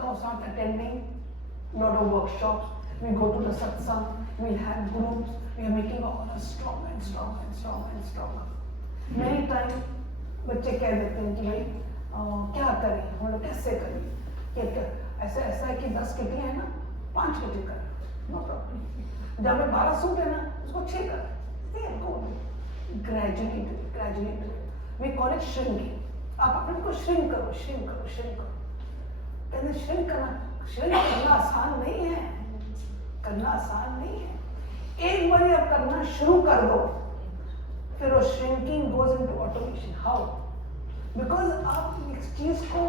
start attending lot of workshops. We go to the satsang, we have groups, we are making all us strong and strong and strong and stronger. Many times बच्चे कह देते हैं कि भाई क्या करें, हम लोग कैसे करें, क्या ऐसा ऐसा है कि 10 किटी है ना, 5 किटी कर, नो प्रॉब्लम. जब में 12 सूट है ना, उसको 6 कर. Gradually, we call it shrinking. आप अपने को shrink करो. कहते shrink करना आसान नहीं है, एक बार आप करना शुरू कर दो, फिर वो shrinking goes into automation. How? Because आप इस चीज को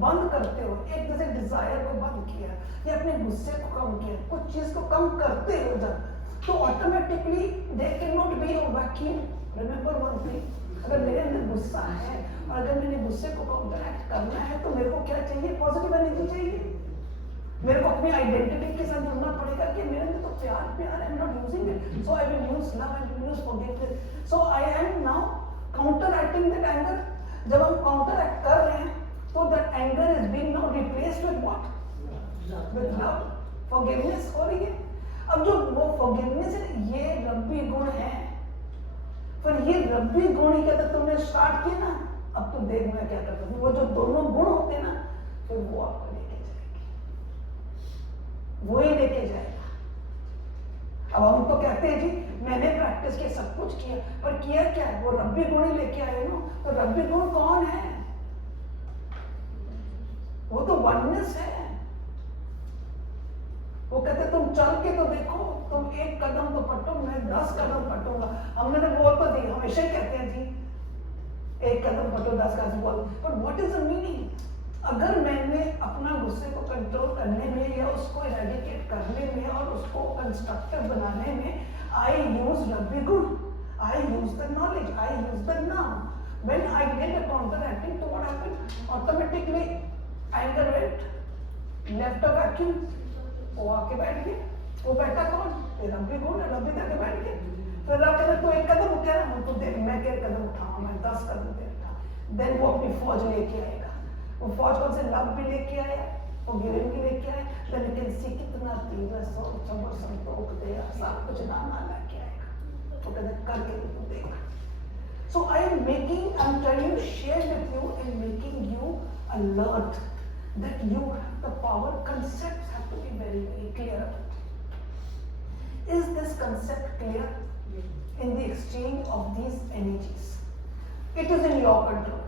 बंद करते हो, एक जैसे डिजायर को बंद किया या अपने गुस्से को कम किया, कुछ चीज को कम करते हो जब, तो automatically there can not be a vacuum. Remember one thing, अगर मेरे अंदर गुस्सा है और अगर मैंने गुस्से को काउंटरैक्ट करना है तो मेरे को क्या चाहिए, पॉजिटिव एनर्जी चाहिए. मेरे को अपनी आइडेंटिटी के साथ जुड़ना पड़ेगा कि मेरे अंदर तो प्यार है, I am not using it, so I will use love and use forgiveness. So I am now counteracting that anger. जब हम काउंटरैक्ट कर रहे हैं तो that anger is being now replaced with what, with love, forgiveness हो रही है. अब जो वो फॉरगिवनेस है, ये रब्बी गुण है. पर ये रब्बी गुण ही कहते तुमने स्टार्ट किया ना, अब तुम देख मैं क्या करता हूँ. वो जो दोनों गुण होते हैं ना, फिर वो आपको लेके जाएगी, वो ही लेके जाएगा. अब हम तो कहते हैं जी मैंने प्रैक्टिस किया, सब कुछ किया, पर किया क्या है, वो रब्बी गुण ही लेके आए ना. तो रब्बी गुण कौन है, वो तो वननेस है. वो कहते तुम चल के तो देखो, तुम 1 कदम तो पटो, मैं 10 कदम पटूंगा. हमने तो बोल तो दी, हमेशा ही कहते हैं जी 1 कदम पटो 10 कदम बोल, पर व्हाट इज द मीनिंग. अगर मैंने अपना गुस्से को कंट्रोल करने में या उसको इरेडिकेट करने में और उसको कंस्ट्रक्टिव बनाने में आई यूज रब्बी गुण, I use the knowledge, I use the नाम. When I did a counteracting, तो what happened, automatically anger went left a vacuum. वो आके बैठ गए, वो बैठा कौन, रब्बी गुण, रब्बी जाके बैठ गए. फिर रब कहते तो 1 कदम उठा ना, वो तो देख मैं क्या कदम उठाऊं, मैं 10 कदम उठा. देन वो अपनी फौज लेके आएगा. वो फौज कौन से, लव भी लेके आया, वो गिवन भी लेके आया. देन यू कैन सी कितना तीव्र संतोष देगा, सब कुछ नाना लेके आएगा. तो कहते करके तो देखा. So I am trying to share with you and making you alert that you have the power. Concepts have to be very, very clear. Is this concept clear? In the exchange of these energies, it is in your control.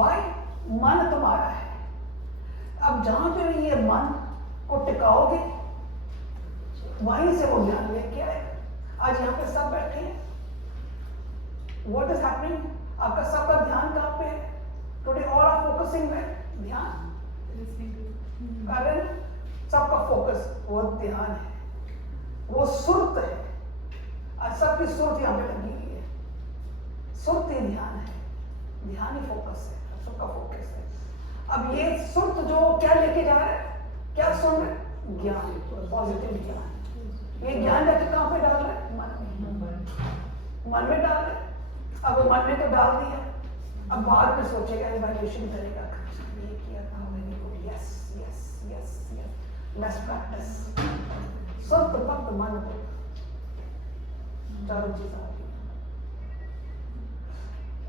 Why? मन तुम्हारा है. अब जहां पे भी ये मन को टिकाओगे, वहीं से वो ज्ञान लेके आएगा. आज यहाँ पे सब बैठे हैं. What is happening? आपका सबका ध्यान कहाँ पे है? Today all are focusing where? ध्यान. कारण सबका फोकस वो ध्यान है, वो सुरत है. आज सबकी सुरत यहाँ पे लगी हुई है. सुरत ही ध्यान है, ध्यान ही फोकस है, सबका फोकस है. अब ये सुरत जो क्या लेके जा रहा है, क्या सुन रहा है, ज्ञान, पॉजिटिव ज्ञान. ये ज्ञान जाके कहाँ पे डाल रहा है, मन में डाल रहा है. अब वो मन में तो डाल दिया, अब बाद में सोचेगा, इवैल्यूएशन करेगा, ये किया था, very good, yes. Let's practice. So the मन को चारों चीज आ गई.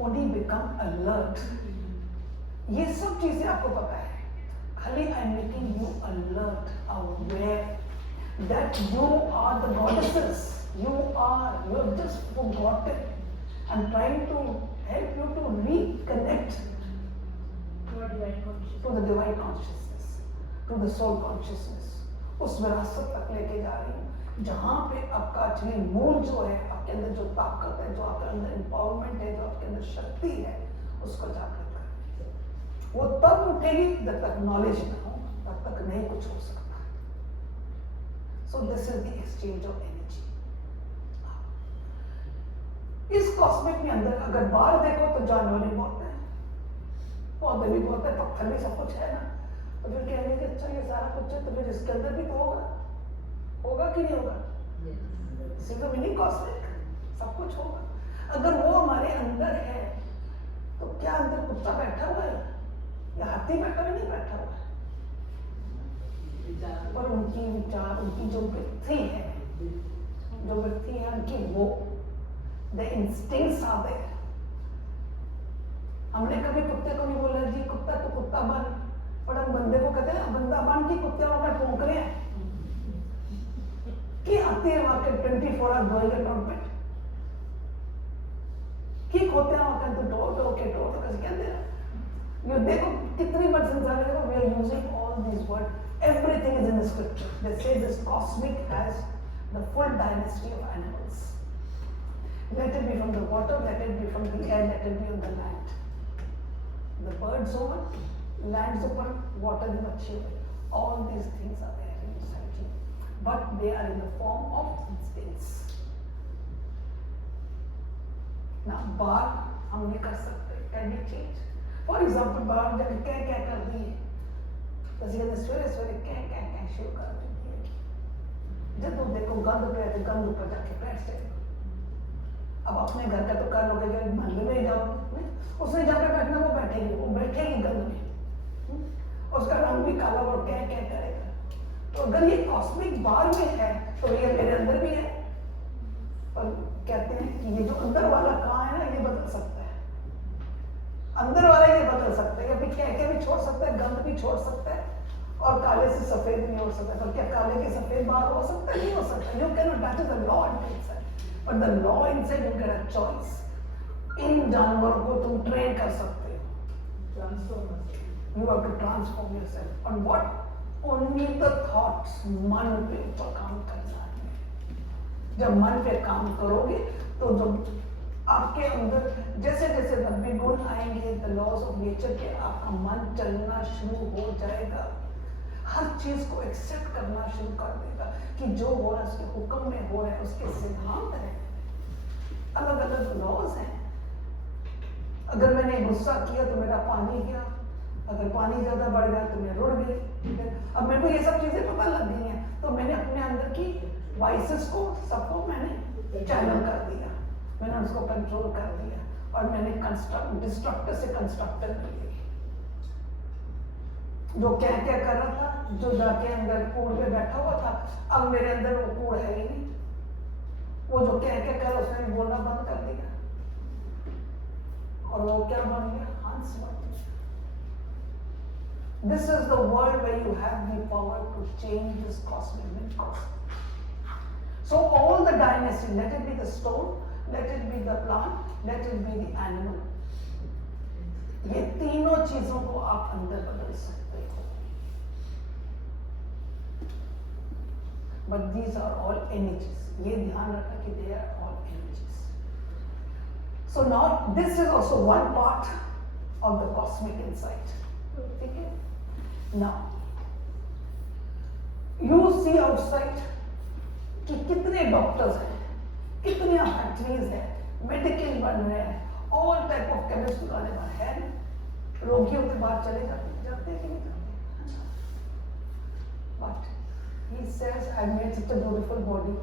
Only become alert. ये सब चीजें आपको पता है, खाली I am making you alert, aware that you are the goddesses. You have just forgotten. I'm trying to help you to reconnect to the divine consciousness, to the soul consciousness. उस विरासत तक लेके जा रही हूँ जहाँ पे आपका एक्चुअली मूल जो है, आपके अंदर जो ताकत है, जो आपके अंदर एम्पावरमेंट है, जो आपके अंदर शक्ति है, उसको जागृत कर. वो तब उठेगी जब तक नॉलेज ना हो, तब तक नहीं कुछ हो सकता. So this is the exchange of energy. इस कॉस्मिक में अंदर अगर बाहर देखो तो जानवर भी बहुत है, पौधे भी बहुत है, पत्थर भी सब कुछ है ना. तो फिर कहेंगे कि अच्छा ये सारा कुछ है, तो फिर इसके अंदर भी तो होगा कि नहीं होगा. इसी तो मिनी कॉस्मिक, सब कुछ होगा. अगर वो हमारे अंदर है तो क्या अंदर कुत्ता बैठा हुआ है या हाथी बैठा हुआ, नहीं बैठा हुआ है. पर उनकी विचार, उनकी जो वृत्ति है, उनकी वो द इंस्टिंक्ट्स आर देयर। हमने कभी कुत्ते को नहीं बोला जी कुत्ता तो कुत्ता बन, पर हम बंदे को कहते हैं बंदा बन की कुत्ते वहां भौंक रहे हैं कि आती है वहां के 24 आवर गोइंग ट्रम्पेट की खोते हैं वहां तो डो कैसे कहते हैं। You देखो कितनी बार संसार में देखो we are using all these words, everything is in the scripture. They say this cosmic has the full dynasty of animals. Let it be from the water, let it be from the air, let it be on the land. The birds over, lands over, water the machine. All these things are there in society, but they are in the form of instincts. Now, बार हम नहीं कर सकते, can we change? For example बाहर जाकर क्या कर रही है, किसी कहते सवेरे क्या शुरू कर रही है, जब तुम देखो गंद पे तो गंद ऊपर जाके बैठ जाए। अब अपने घर का तो कर लोगे, जब महल्ले में जाओगे उसने जहाँ पे बैठना वो बैठेगी गंद में, उसका रंग भी काला और क्या करेगा। तो अगर ये कॉस्मिक बार में है तो ये मेरे अंदर भी है। पर कहते हैं कि ये जो अंदर वाला कहाँ है ना, ये बदल सकता है, अंदर वाला ये बदल सकता है, या फिर क्या भी छोड़ सकता है, गंद भी छोड़ सकता है, और काले से सफेद नहीं हो सकता। पर क्या काले के सफेद बाहर हो सकता है? नहीं हो सकता। You can not, that is the law inside, but the law inside you get a choice. इन जानवरों को तुम ट्रेन कर सकते हो, you have to transform yourself. और व्हाट ओनली द थॉट्स, मन पे ऊपर काम करना है। जब मन पे काम करोगे तो जब आपके अंदर जैसे जैसे नब्बे गुण आएंगे, द लॉज ऑफ नेचर के, आपका मन चलना शुरू हो जाएगा, हर चीज को एक्सेप्ट करना शुरू कर देगा कि जो हो रहा है उसके हुक्म में हो रहा है, उसके सिद्धांत है, अलग अलग लॉज हैं। अगर मैंने गुस्सा किया तो मेरा पानी गया, अगर पानी ज्यादा बढ़ गया तो मैं रुड़ गई। अब मेरे को ये सब चीजें पता लग गई हैं, तो मैंने अपने अंदर की वाइसेस को सबको मैंने चैनल कर दिया, मैंने उसको कंट्रोल कर दिया, और मैंने डिस्ट्रक्टर से कंस्ट्रक्टर कर लिया। जो क्या कर रहा था, जो जाके अंदर कूड़ में बैठा हुआ था, अब मेरे अंदर वो कूड़ है ही नहीं। वो जो क्या कर रहा उसने बोलना बंद कर दिया, और वो क्या बन गया, हंस बन गया। This is the world where you have the power to change this cosmic cosmos. So all the dynasty, let it be the stone, let it be the plant, let it be the animal, ये तीनों चीजों को आप अंदर बदल सकते हो। But these are all energies. ये ध्यान रखना कि they are all energies. So now this is also one part of the cosmic insight. ठीक है? Now you see outside कि कितने डॉक्टर्स हैं, कितनी फैक्ट्रीज है, मेडिकल बन रहे हैं, ऑल टाइप ऑफ केमिस्ट दुकानें बाहर है, रोगियों के बाहर चले जाते हैं कि नहीं जाते। But he says I made such a beautiful body,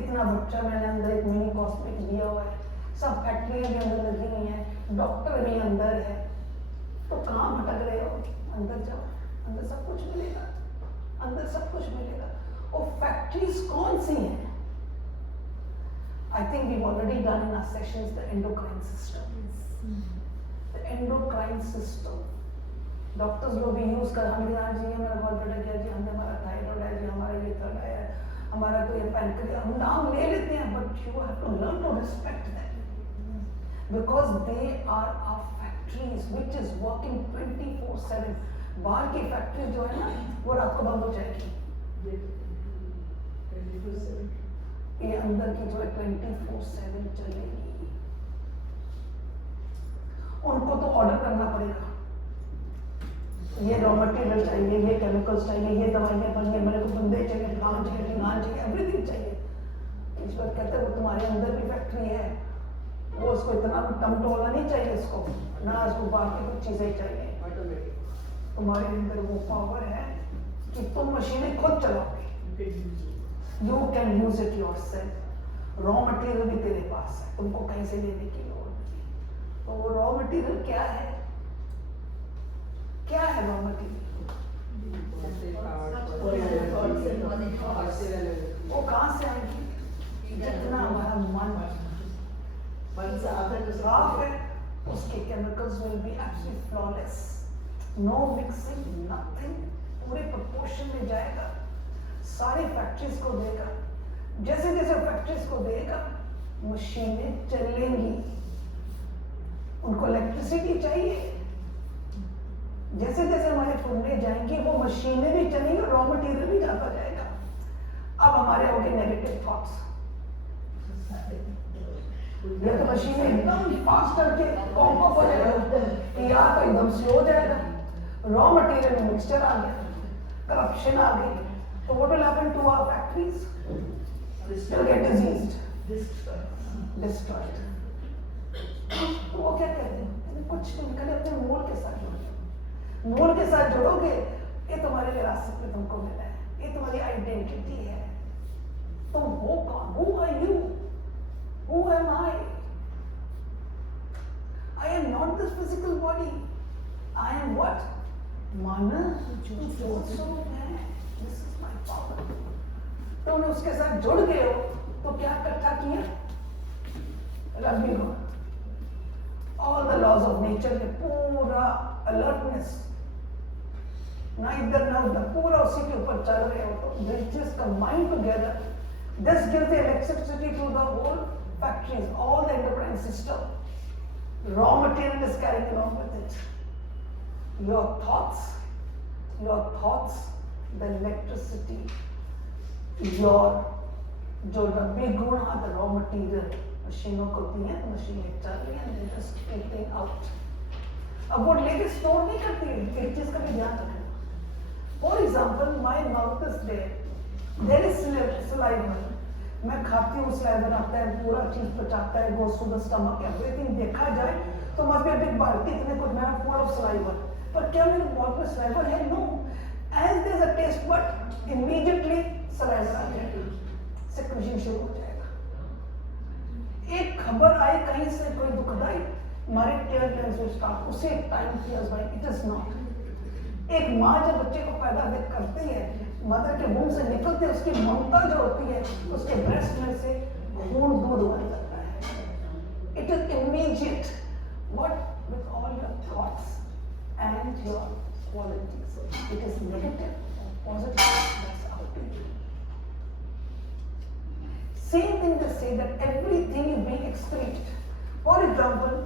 इतना बच्चा मैंने अंदर एक मिनी कॉस्मिक दिया हुआ है, सब फैक्ट्रियां भी अंदर लगी हुई हैं, डॉक्टर भी अंदर है, तो कहाँ भटक रहे हो? अंदर जाओ, अंदर सब कुछ मिलेगा, अंदर सब कुछ मिलेगा। और फैक्ट्रीज कौन सी हैं? I think we've already done in our sessions the endocrine system. The endocrine system. Doctors लोग भी यूज कर, हम हाँ जी हमारा बहुत बड़ा गया जी, हमने हमारा थायराइड है जी, हमारा ये थर्ड है, हमारा तो ये पैनक्रियास, हम नाम ले लेते हैं, but you have to learn to respect that because they are our factories which is working 24/7। बाहर की फैक्ट्री जो है ना, वो रात को बंद हो जाएगी, ये अंदर की जो है 24/7 चलेगी। उनको तो ऑर्डर करना पड़ेगा, ये रॉ मटेरियल चाहिए, ये केमिकल्स चाहिए, ये दवाइयाँ बनिए, मेरे को बंदे चाहिए, ठिकान चाहिए, एवरीथिंग चाहिए। ईश्वर कहते हैं वो तुम्हारे अंदर भी फैक्ट्री है, वो उसको इतना टमटोला नहीं चाहिए, उसको ना उसको बाकी कुछ चीजें चाहिए। तुम्हारे अंदर वो पावर है कि तुम मशीनें खुद चलाओगे, you can use it yourself. Raw material भी तेरे पास है, तुमको कहीं से लेने की लोड़ नहीं। तो वो रॉ मटेरियल क्या है? क्या है रॉ मटेरियल? वो कहाँ से आएगी? जितना हमारा मन साफ है, उसके chemicals will be absolutely flawless, no mixing, nothing, पूरे प्रोपोर्शन में जाएगा, सारी फैक्ट्रीज को देगा। जैसे जैसे फैक्ट्रीज को देगा, मशीनें चलेंगी, उनको इलेक्ट्रिसिटी चाहिए। जैसे जैसे हमारे फुर्ने जाएंगी, वो मशीनें भी चलेंगी, रॉ मटेरियल भी जाता जाएगा। अब हमारे हो गए नेगेटिव थॉट्स, या तो मशीनें एकदम फास्ट करके कॉम्प अप हो जाएगा, या तो एकदम स्लो हो जाएगा, रॉ मटेरियल में मिक्सचर आ गया, करप्शन आ गई, तो what will happen to our factories? They'll get diseased, destroyed. तो वो क्या कहते हैं, कुछ नहीं करे, अपने मूल के साथ जुड़ो। मूल के साथ जुड़ोगे, ये तुम्हारे विरासत में तुमको मिला है, ये तुम्हारी आइडेंटिटी है। तुम हो कौन? Who are you? Who am I? I am not this physical body. I am what? Mana, जो स्वरूप है। This is my power. तो उन्हें उसके साथ जुड़ गए हो, तो क्या इकट्ठा किया? रबी हो, all the laws of nature के पूरा अलर्टनेस, ना इधर ना उधर, पूरा उसी के ऊपर चल रहे हो। तो this just combine together, this gives the electricity to the whole factories, all the enterprise system, raw material is carrying along with it, your thoughts, the electricity, your जो रबी गुण द रॉ मटीरियल मशीनों को दिए, मशीनें चल रही हैं, जस्ट टेकिंग आउट। अब वो लेके स्टोर नहीं करती है, एक चीज का भी ध्यान रखना। For example, my mouth is there is saliva, मैं खाती हूँ, सलाइवा आता है, पूरा चीज पचाता है, goes to the stomach, everything देखा जाए तो मस्ट बी अ बिग बाल्टी, इतने कुछ मैं फुल ऑफ सलाइवा, पर क्या मेरे माउथ में सलाइवा है? No, as there is a taste but immediately saliva आ जाएगा, सिक्रीशन शुरू हो जाएगा। एक खबर आई कहीं से, कोई दुखदाई, हमारे टेयर ग्लैंड्स विल स्टार्ट, उसे टाइम किया भाई, इट इज नॉट। एक माँ जब बच्चे को पैदा करती है, मदर के मुंह से निकलते, उसकी ममता जो होती है, उसके ब्रेस्ट में से खून दूध बन जाता है। It is immediate, but with all your thoughts and your qualities, it is negative, positive, that's out to you. Same thing they say that everything is being excreted. For example,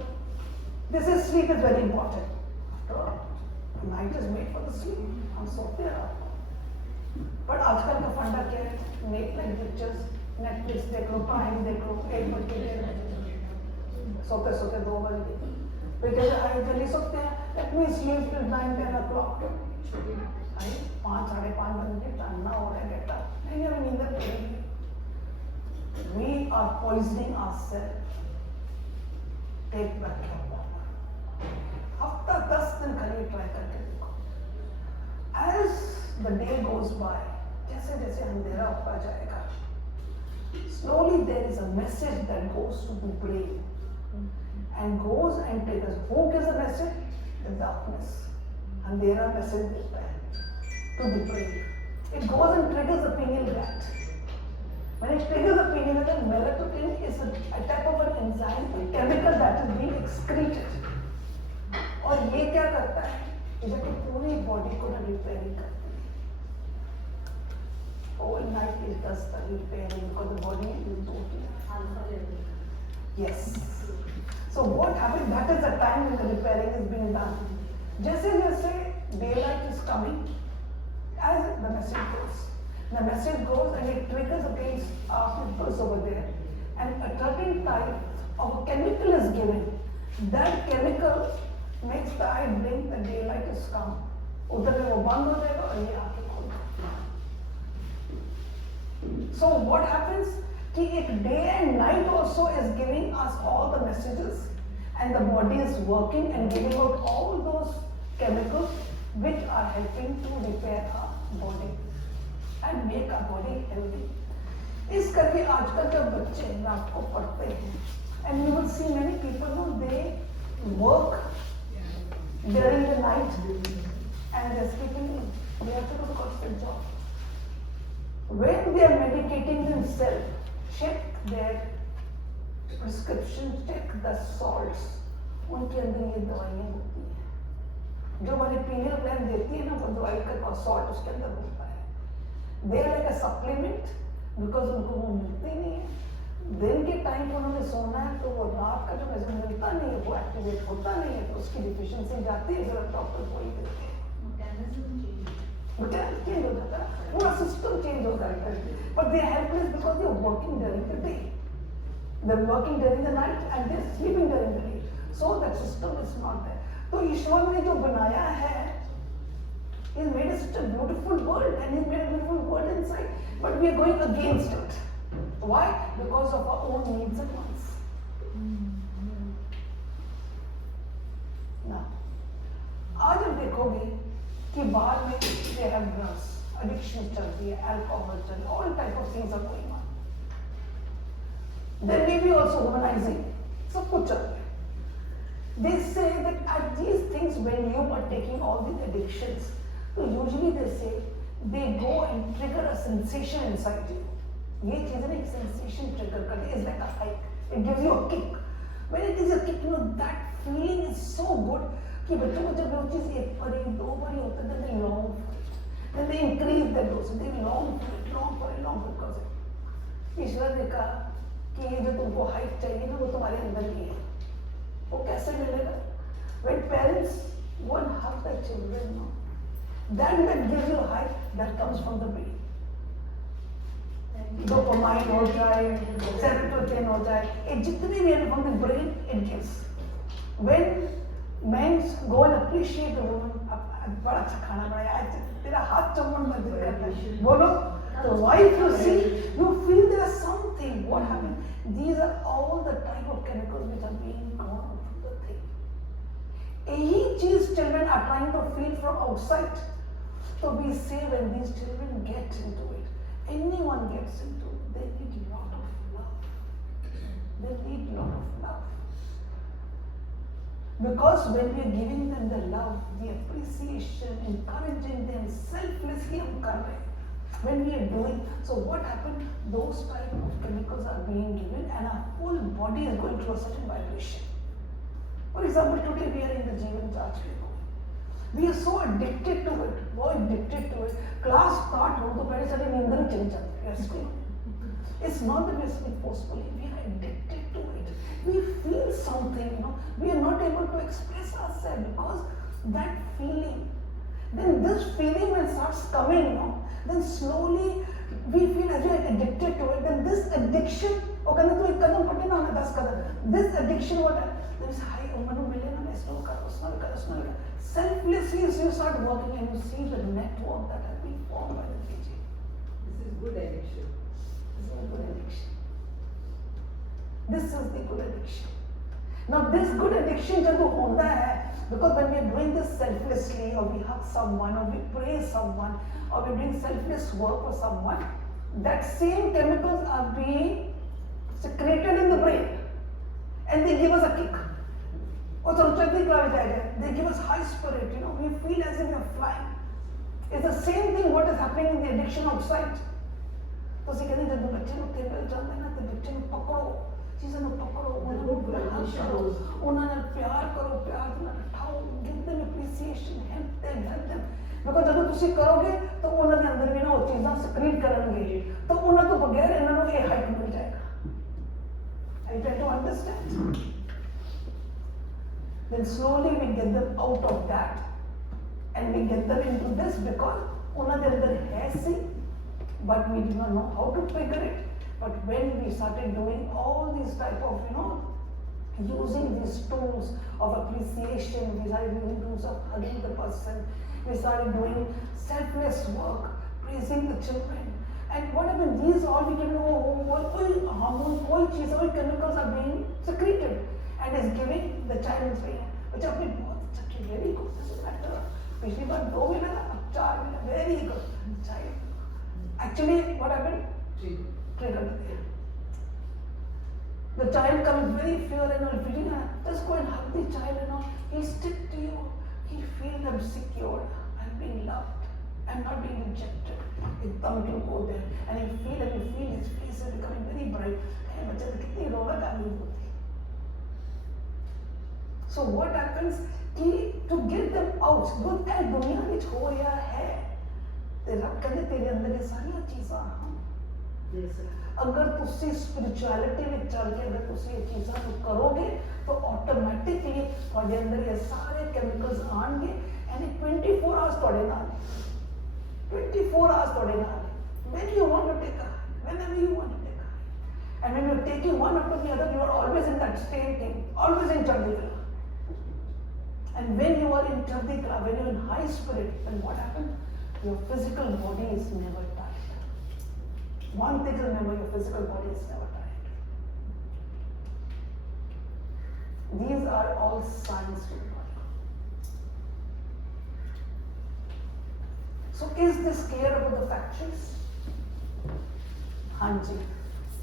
this is sleep is very important. After all, night is made for the sleep. हम सोते हैं रात को। पर आजकल का फंडा क्या है? Netflix pictures, Netflix देख लो, Prime देख लो, 1 बजे देख, सोते सोते 2 बज गए। फिर कहते हैं जल्दी सोते हैं, let me sleep till 9-10 o'clock. 5 साढ़े 5 बजे टाइम हो रहा है बेटा, नहीं अभी नींद पड़ेगी। We are poisoning ourselves. Take back your power. हफ्ता 10 दिन खाली ट्राई करके देखो। As the day goes by, जैसे जैसे अंधेरा होता जाएगा, slowly there is a message that goes to the brain and goes and triggers. Who gives a message? The darkness. अंधेरा message देता है to the brain. It goes and triggers the pineal gland. When it triggers the pineal gland, melatonin is a type of an enzyme, a chemical that is being excreted. और ये क्या करता है? ये कि पूरी बॉडी को रिपेयरिंग करती है। All night it does the repairing because the body is totally. Yes. So what happens? That is the time when the repairing is being done. जैसे जैसे daylight is coming, as the message goes. The message goes and it triggers against our pupils over there, and a certain type of a chemical is given. That chemical makes the eye blink, the daylight is come. उधर में वो बंद हो जाएगा और ये आंखें खोल जाएगा। So what happens? कि एक day and night also is giving us all the messages, and the body is working and giving out all those chemicals which are helping to repair our body and make our body healthy. इस करके आजकल जब बच्चे रात को पढ़ते हैं, and you will see many people who they work during the night and they're sleeping in. They have to go to corporate job. When they are medicating themselves, check their prescription, check the salts. उनके अंदर ये दवाइयाँ होती हैं जो हमारी pineal gland देती है ना, वो दवाई का सॉल्ट उसके अंदर होता है। They like a supplement because उनको वो मिलते नहीं है। दिन के टाइम पर उन्होंने सोना है तो वो रात का जो मेजर मिलता नहीं है वो एक्टिवेट होता नहीं है, तो उसकी डिफिशियंसी जाती है, फिर डॉक्टर वही देते हैं, चेंज हो जाता है, पूरा सिस्टम चेंज हो जाता है। But they are helpless because they are working during the day, they are working during the night and they are sleeping during the day, so that system is not there. तो ईश्वर ने जो बनाया है, He made such a beautiful world and He made a beautiful world inside, but we are going against it. Why? Because of our own needs and wants. Now, आज आप देखोगे कि बाहर में they have drugs, addiction चल रही है, alcohol चल रही है, all type of things are going on. Then maybe also womanizing, सब कुछ चल रहा है. They say that at these things when you are taking all these addictions, so usually they say they go and trigger a sensation inside you. ये चीज़ें एक sensation trigger करती है, it's like a hike. It gives you a kick. When it is a kick, you know that feeling is so good कि बच्चों को जब वो चीज़ एक बारी दो बारी होता है, then they long for it. Then they increase their dose. They long for it, long for it, long for it. Because ईश्वर ने कहा कि ये जो तुमको हाइक चाहिए ना वो तुम्हारे अंदर ही है. वो कैसे मिलेगा? When parents won't hug their children, no. That gives you a high that comes from the brain. Dopamine हो जाए, serotonin हो जाए, ये जितने भी है from the brain it gives. When men go and appreciate the woman, बड़ा अच्छा खाना बनाया, आज तेरा हाथ चम्मच में दिल करता है, बोलो, the wife you see, you feel there is something. What happened? These are all the type of chemicals which are being gone from the thing. यही चीज children are trying to feel from outside. So we say when these children get into it, anyone gets into it, they need a lot of love. They need a lot of love. Because when we are giving them the love, the appreciation, encouraging them selflessly, when we are doing, so what happened? Those type of chemicals are being given and our whole body is going through a certain vibration. For example, today we are in the Jeevan Charge. We are so addicted to it, more addicted to it. Class start हो तो पहले सारी नींद ही चली जाती है इसको. It's not that we are sleeping forcefully. We are addicted to it. We feel something, you know. We are not able to express ourselves because that feeling. Then this feeling when it starts coming, you know, then slowly we feel as we are addicted to it. Then this addiction, और कहने तो एक कदम पटे ना हमें 10 कदम. This addiction what है? There is high Manu मिले ना इसमें कर उसमें कर. Selflessly, as you start working and you see the network that has been formed by the PG. This is good addiction. This is good addiction. This is the good addiction. Now, this good addiction जब वो होता है, because when we are doing this selflessly, or we hug someone, or we praise someone, or we doing selfless work for someone, that same chemicals are being secreted in the brain, and they give us a kick. They give us high spirit, you know, we feel as if we are flying. It's the same thing what is happening in the addiction outside. तो उसे कहते हैं जब बच्चे लोग table चलते हैं ना तो बच्चे को पकड़ो, चीज़ों को पकड़ो, उन्हें प्यार करो, प्यार उठाओ, give them appreciation, help them. Because जब तुसी करोगे तो उन्हें अंदर भी ना वो चीज़ें secrete करेंगे, तो उन्हें तो बगैर इन्हें ये हाइक मिल जाएगा. Are you trying to understand? Then slowly we get them out of that and we get them into this because उन्हें अंदर है सी, but we do not know how to trigger it. But when we started doing all these type of, you know, using these tools of appreciation, we started using tools of hugging the person, we started doing selfless work, praising the children. And what happened? These all became hormone, all cheese, all chemicals are being secreted and is giving the child pain. Which have been very good. Doesn't matter. पिछली बार 2 महीना था, अब 4 महीना. Very good. Child. Actually, what happened? Triggered. The child comes very fear and all, feeling, just go and hug the child and all. He'll stick to you. He'll feel I'm secure. I'm being loved. I'm not being rejected. एकदम you go there and you feel his face is becoming very bright. Hey, बच्चे तो कितनी रौनक आ गई होती है. So what happens कि to get them out, good है दुनिया में हो या है, तेरा कहते तेरे अंदर ये सारी चीज़ां हैं. Yes, sir. अगर तुसी स्पिरिचुअलिटी में चल के अगर तुसी ये चीज़ां को करोगे तो ऑटोमेटिकली तुम्हारे अंदर ये सारे केमिकल्स आएंगे and 24 hours थोड़े नाल 24 hours थोड़े नाल when you want to take a whenever you want to take a and when you're taking one after the other you are always in that same thing, always in Chandikala. And when you are in Chandikala, when you're in high spirit, then what happens? Your physical body is never tired. One thing to remember, your physical body is never tired. These are all signs to the body. So is this clear about the factories? Hanji.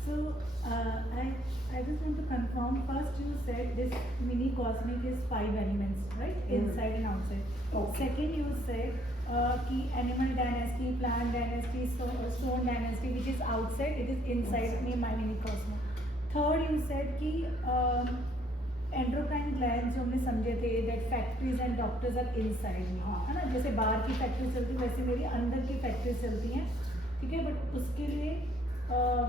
So, I just want to confirm, first you said this mini cosmic is 5 elements, right? Inside and outside. Okay. Second you said ki animal dynasty, plant dynasty, stone dynasty, which is outside, it is inside my mini cosmos. Third you said ki endocrine glands जो हमने समझे थे that factories and doctors are inside me, है ना? जैसे बाहर की factory चलती है वैसे मेरी अंदर की फैक्ट्री चलती हैं, ठीक है? बट उसके लिए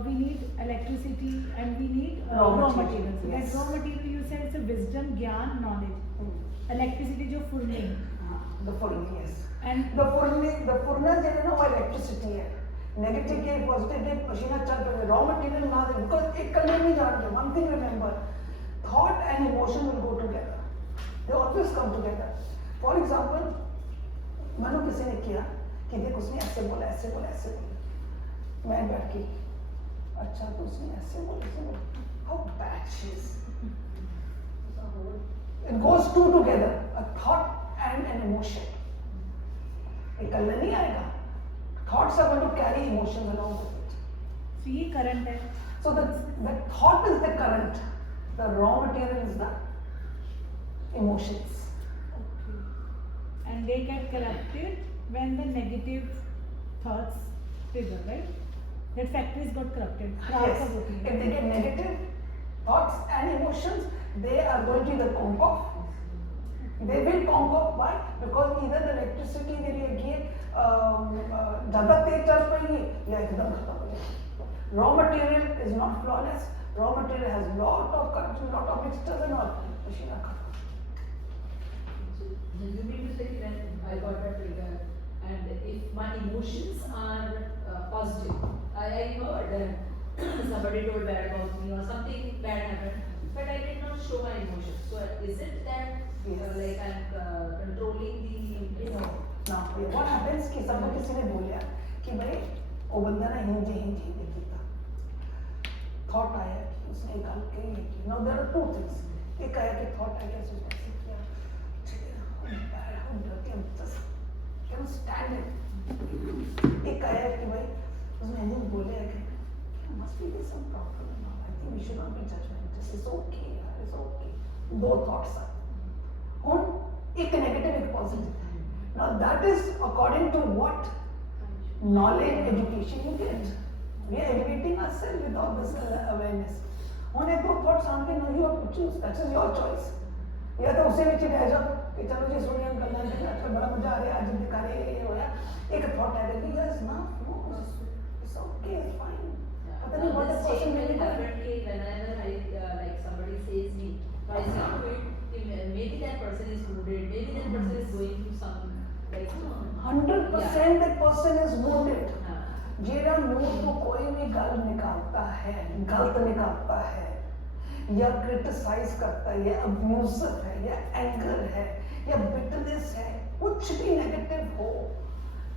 we need electricity and we need raw materials. Yes. That raw material you said it's a wisdom, gyan, knowledge. Electricity जो फुरने. The furnace, yes. And The furnace जो है ना वो electricity है. Negative के positive के मशीना चल रही है. Raw material ना दे because एक कलर नहीं जानते. One thing remember, thought and emotion will go together. They always come together. For example, मानो किसी ने किया कि देख उसने ऐसे बोला ऐसे बोला ऐसे बोला. मैं बैठ के अच्छा तो उसने ऐसे बोला how bad she is. It goes two together, a thought and an emotion. एक कलर नहीं आएगा. Thoughts are going to carry emotions along with it. so ये current है. So the thought is the current, the raw material is the emotions. Okay. And they get corrupted when the negative thoughts trigger, right? That factories got corrupted. Yes. If they get negative thoughts and emotions, they are going to either conk off. They will conk off. Why? Because either the electricity के लिए ये ज़्यादा तेज चल पाएगी या एकदम खत्म हो जाएगी. Raw material is not flawless. Raw material has lot of corruption, lot of mixtures and all. Machine खत्म. You mean to say when I got that trigger and if my emotions are positive, I heard somebody told bad about me or something bad happened, but I did not show my emotions. So is it that like I'm controlling the Now, what happens कि सब किसी ने बोला कि भाई वो बंदा ना हिंदी देखी था. Thought आया कि उसने गाल के ये की. Now there are two things. एक आया कि thought आया कि उसने ऐसे किया. How bad, how dirty, I'm just can't stand it. एक आया कि भाई उसने हिंदी बोले कि there must be some problem. I think we should not be judgmental. It's okay, it's okay. दो thoughts आए. और एक negative एक positive. Now that is according to what knowledge, education you get. We are educating ourselves with all this awareness. On एक दो thoughts आएंगे, now you have to choose. That is your choice. या तो उसे भी चिढ़ा जाओ कि चलो जी सोनिया करना है, आजकल बड़ा मजा आ रहा है, आज दिखा रहे हैं ये होया. एक thought आएगा कि yes, no, it's okay, it's fine. पता नहीं what the person very really does. differently whenever I like somebody says me, I see to it, maybe that person is wounded, maybe that person is going through some like 100% that person is wounded. जेरा मुंह तो कोई भी गल निकालता है, गलत निकालता है, या क्रिटिसाइज करता है, या अब्यूजिव है, या एंगर है, या बिटरनेस है, कुछ भी नेगेटिव हो,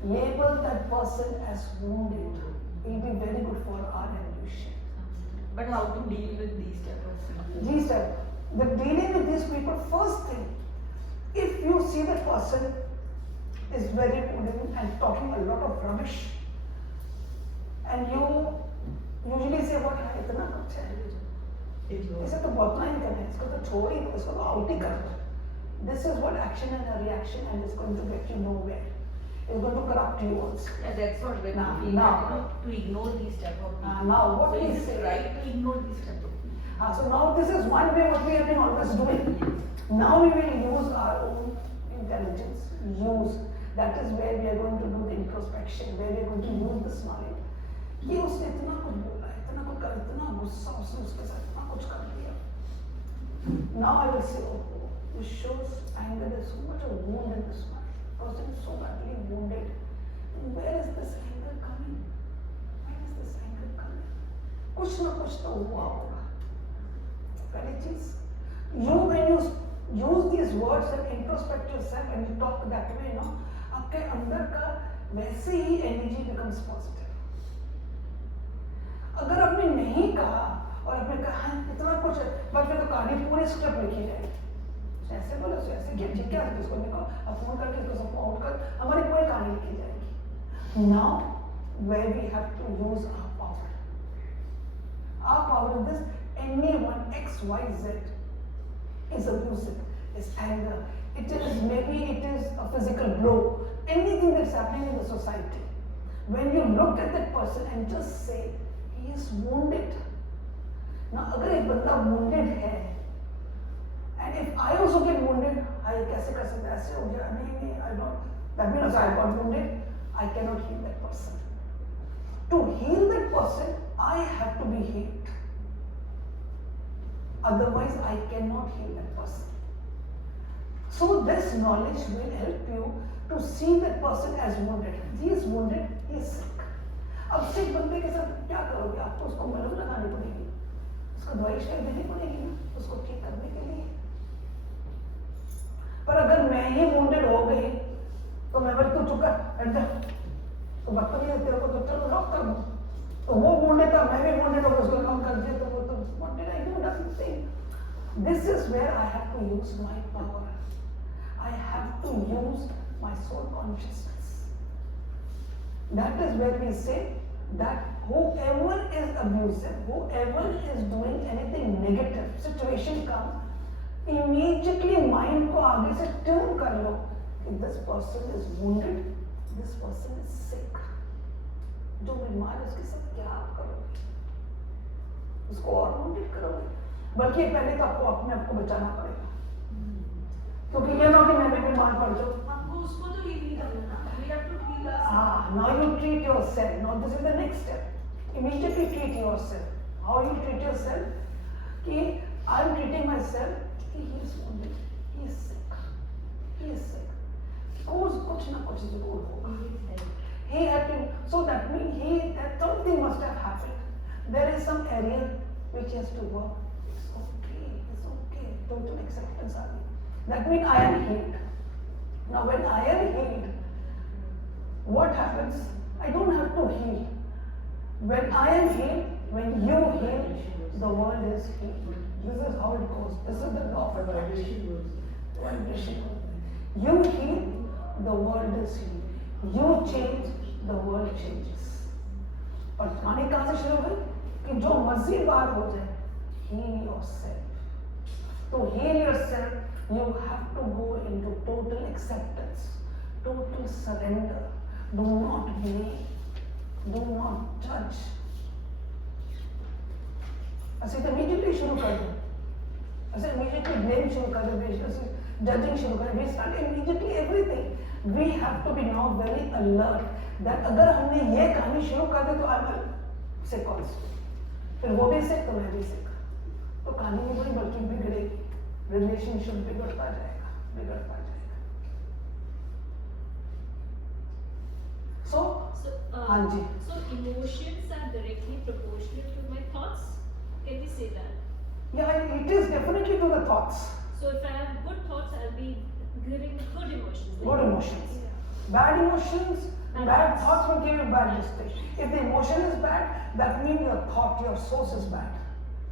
label that person as wounded. It will be very good for our evolution. But how to deal with these type of people? These type, the dealing with these people, first thing, if you see the person is very wounded and talking a lot of rubbish, and you usually say what है इतना कुछ है, इसे तो बहुत नहीं करना है, इसको तो छोड़ ही दो, इसको तो आउट ही कर दो. This is what action and a reaction and it's going to get you nowhere. is going to corrupt you also. Yeah, that's what when Now- we feel now- that, you know, to ignore these type of people. Now what So we is it say- right to ignore these type of people? So now this is one way what we have been always doing. Now we will use our own intelligence. That is where we are going to do the introspection, where we are going to use this knowledge. कि उसने इतना कुछ बोला, इतना कुछ कर, इतना गुस्सा उसने उसके साथ इतना कुछ कर दिया. Now I will say, oh, this shows anger. There's so much of wound in this man. Person is so badly wounded. And where is this anger coming? Where is this anger coming? कुछ ना कुछ तो हुआ होगा. पहली चीज, when you use these words and introspect yourself and you talk that way, no, आपके अंदर का वैसे ही energy becomes positive. अगर आपने नहीं कहा और आपने कहा हाँ, इतना कुछ है, बस फिर तो कहानी पूरी स्क्रिप्ट लिखी जाएगी. ऐसे बोलो, ऐसे किया, ठीक है, इसको निकाल, अब फोन करके इसको सबको आउट कर, हमारी पूरी कहानी लिखी जाएगी. Now, where we have to use our power. Our power is this: anyone X, Y, Z is abusive, is anger. Maybe it is a physical blow. Anything that's happening in the society. When you look at that person and just say, he is wounded. Now, अगर एक बंदा wounded है, and if I also get wounded, I कैसे कर सकता, ऐसे हो गया, नहीं, I don't. That means I got wounded. I cannot heal that person. To heal that person, I have to be healed. Otherwise, I cannot heal that person. So this knowledge will help you to see that person as wounded. He is wounded, he is sick. अब सिक बंदे के साथ क्या करोगे? आपको उसको मलहम लगानी पड़ेगी, उसको दवाई शायद देनी पड़ेगी ना, उसको ठीक करने के लिए. पर अगर मैं ही wounded हो गई, तो मैं बोली तू चुप कर, हट जा, तो बदतमीज है, तेरे को तो चलो लॉक कर दूं. तो वो wounded था, मैं भी wounded हो गया, उसको काम कर दिया, तो वो तो what did I do? Nothing. This is where I have to use my power. I have to use my soul consciousness. That is where we say that whoever is abusive, whoever is doing anything negative, situation comes, immediately mind को आगे से tune कर लो कि this person is wounded, this person is sick. जो बीमार है उसके साथ क्या आप करोगे? उसको और wounded करोगे? बल्कि पहले तो आपको अपने आप को बचाना पड़ेगा, क्योंकि ये ना कि मैं भी बीमार पड़ जाऊँ. आपको उसको तो heal नहीं करना. We have to heal ourselves. Now you treat yourself. Now this is the next step. Immediately treat yourself. How you treat yourself? कि I am treating myself. कि he is wounded, he is sick, he is sick. कुछ ना कुछ जरूर होगा. He had to. So that means that something must have happened. There is some area which has to work. It's okay. It's okay. Total acceptance आ गई. That means I am healed. Now when I am healed, what happens? I don't have to heal. When I am healed, when you heal, the world is healed. This is how it goes. This is the law of vibration. Vibration. You heal, the world is healed. You change, the world changes. और कहानी कहाँ से शुरू हुई? कि जो मर्जी बात हो जाए, heal yourself. To heal yourself, you have to go into total acceptance, total surrender. Do not blame, do not judge. ऐसे तो immediately शुरू कर दो, ऐसे immediately blame शुरू कर दो, ऐसे judging शुरू कर दो. We start immediately everything. We have to be now very alert that अगर हमने ये कहानी शुरू कर दी तो I will sick also. फिर वो भी sick तो मैं भी sick. तो कहानी नहीं बनी बल्कि बिगड़ेगी. Relationship बिगड़ता जाएगा, बिगड़ता जाएगा. So हाँ जी. So emotions are directly proportional to my thoughts. Can we say that? Yeah, it is definitely to the thoughts. So if I have good thoughts, I'll be giving good emotions. Good emotions. Bad emotions, bad thoughts will give you bad mistake. If the emotion is bad, that means your thought, your source is bad.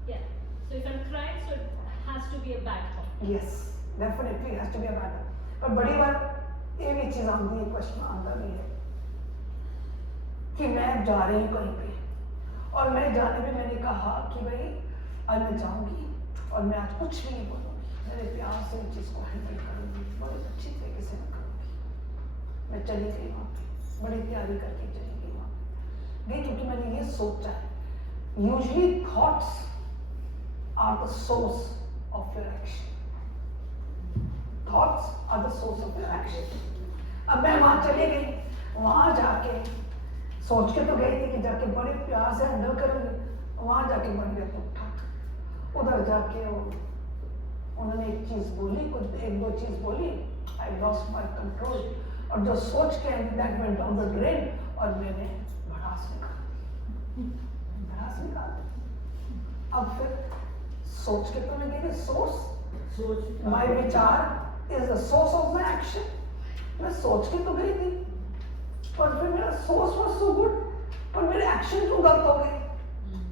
Yeah. So if I'm crying, so it has to be a bad thought. Yes, definitely it has to be a bad one. But बड़ी बार ये भी चीज आती है, question आता भी है कि मैं जा रही हूँ कहीं पे और मैं जाने पे मैंने कहा कि भाई आज मैं जाऊंगी और मैं आज कुछ भी नहीं बोलूंगी, मेरे प्यार से इस चीज को हैंडल करूंगी, बहुत अच्छी तरीके से मैं करूंगी. मैं चली गई वहाँ पे, बड़ी तैयारी करके चली गई वहाँ पे। गई क्योंकि मैंने ये सोचा है, usually thoughts are the source of your action. Thoughts are the source of your action. अब मैं वहाँ चली गई, वहाँ जाके सोच के तो गई थी कि जाके बड़े प्यार से हैंडल करूँगी, वहाँ जाके बन गया तो ठक। उधर जाके उन्होंने एक चीज़ बोली, कुछ एक दो चीज़ बोली, आई लॉस्ट माई कंट्रोल, और जो सोच के that went down the drain, और मैंने भड़ास निकाल दी। अब फिर सोच के तो मैं गई, सोर्स माई विचार is the source of my action. मैं सोच के तो गई थी, पर फिर मेरा सोर्स वाज सो गुड, पर मेरे एक्शन क्यों गलत हो गए?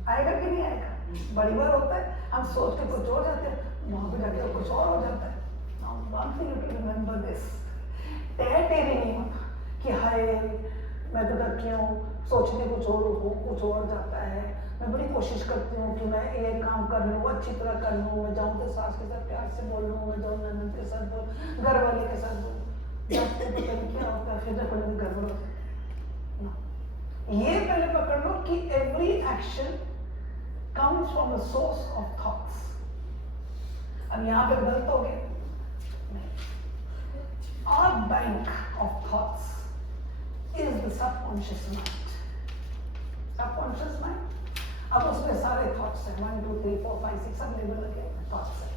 आएगा कि नहीं आएगा? बड़ी बार होता है, हम सोच के कुछ और जाते हैं, वहां पे जाके कुछ और हो जाता है। Now one thing you to remember this, टेढ़े नहीं होना कि हाय मैं तो डर क्यों, सोचने कुछ और हो, कुछ और जाता है। मैं बड़ी कोशिश करती हूँ कि मैं ये काम कर लूँ, अच्छी तरह कर लूँ, मैं जाऊँ तो सास के साथ प्यार से बोल लूँ, मैं जाऊँ ननद के साथ बोल, घर वाले के साथ बोलूँ, पता नहीं क्या होता है, फिर जब घर वालों ये पहले पकड़ लो कि every action comes from the source of thoughts. अब यहाँ पे गलत हो गया नहीं, our bank of thoughts is the subconscious mind. Subconscious mind, अब उसमें सारे thoughts हैं, 1 2 3 4 5 6 सब लेवल लगे thoughts हैं।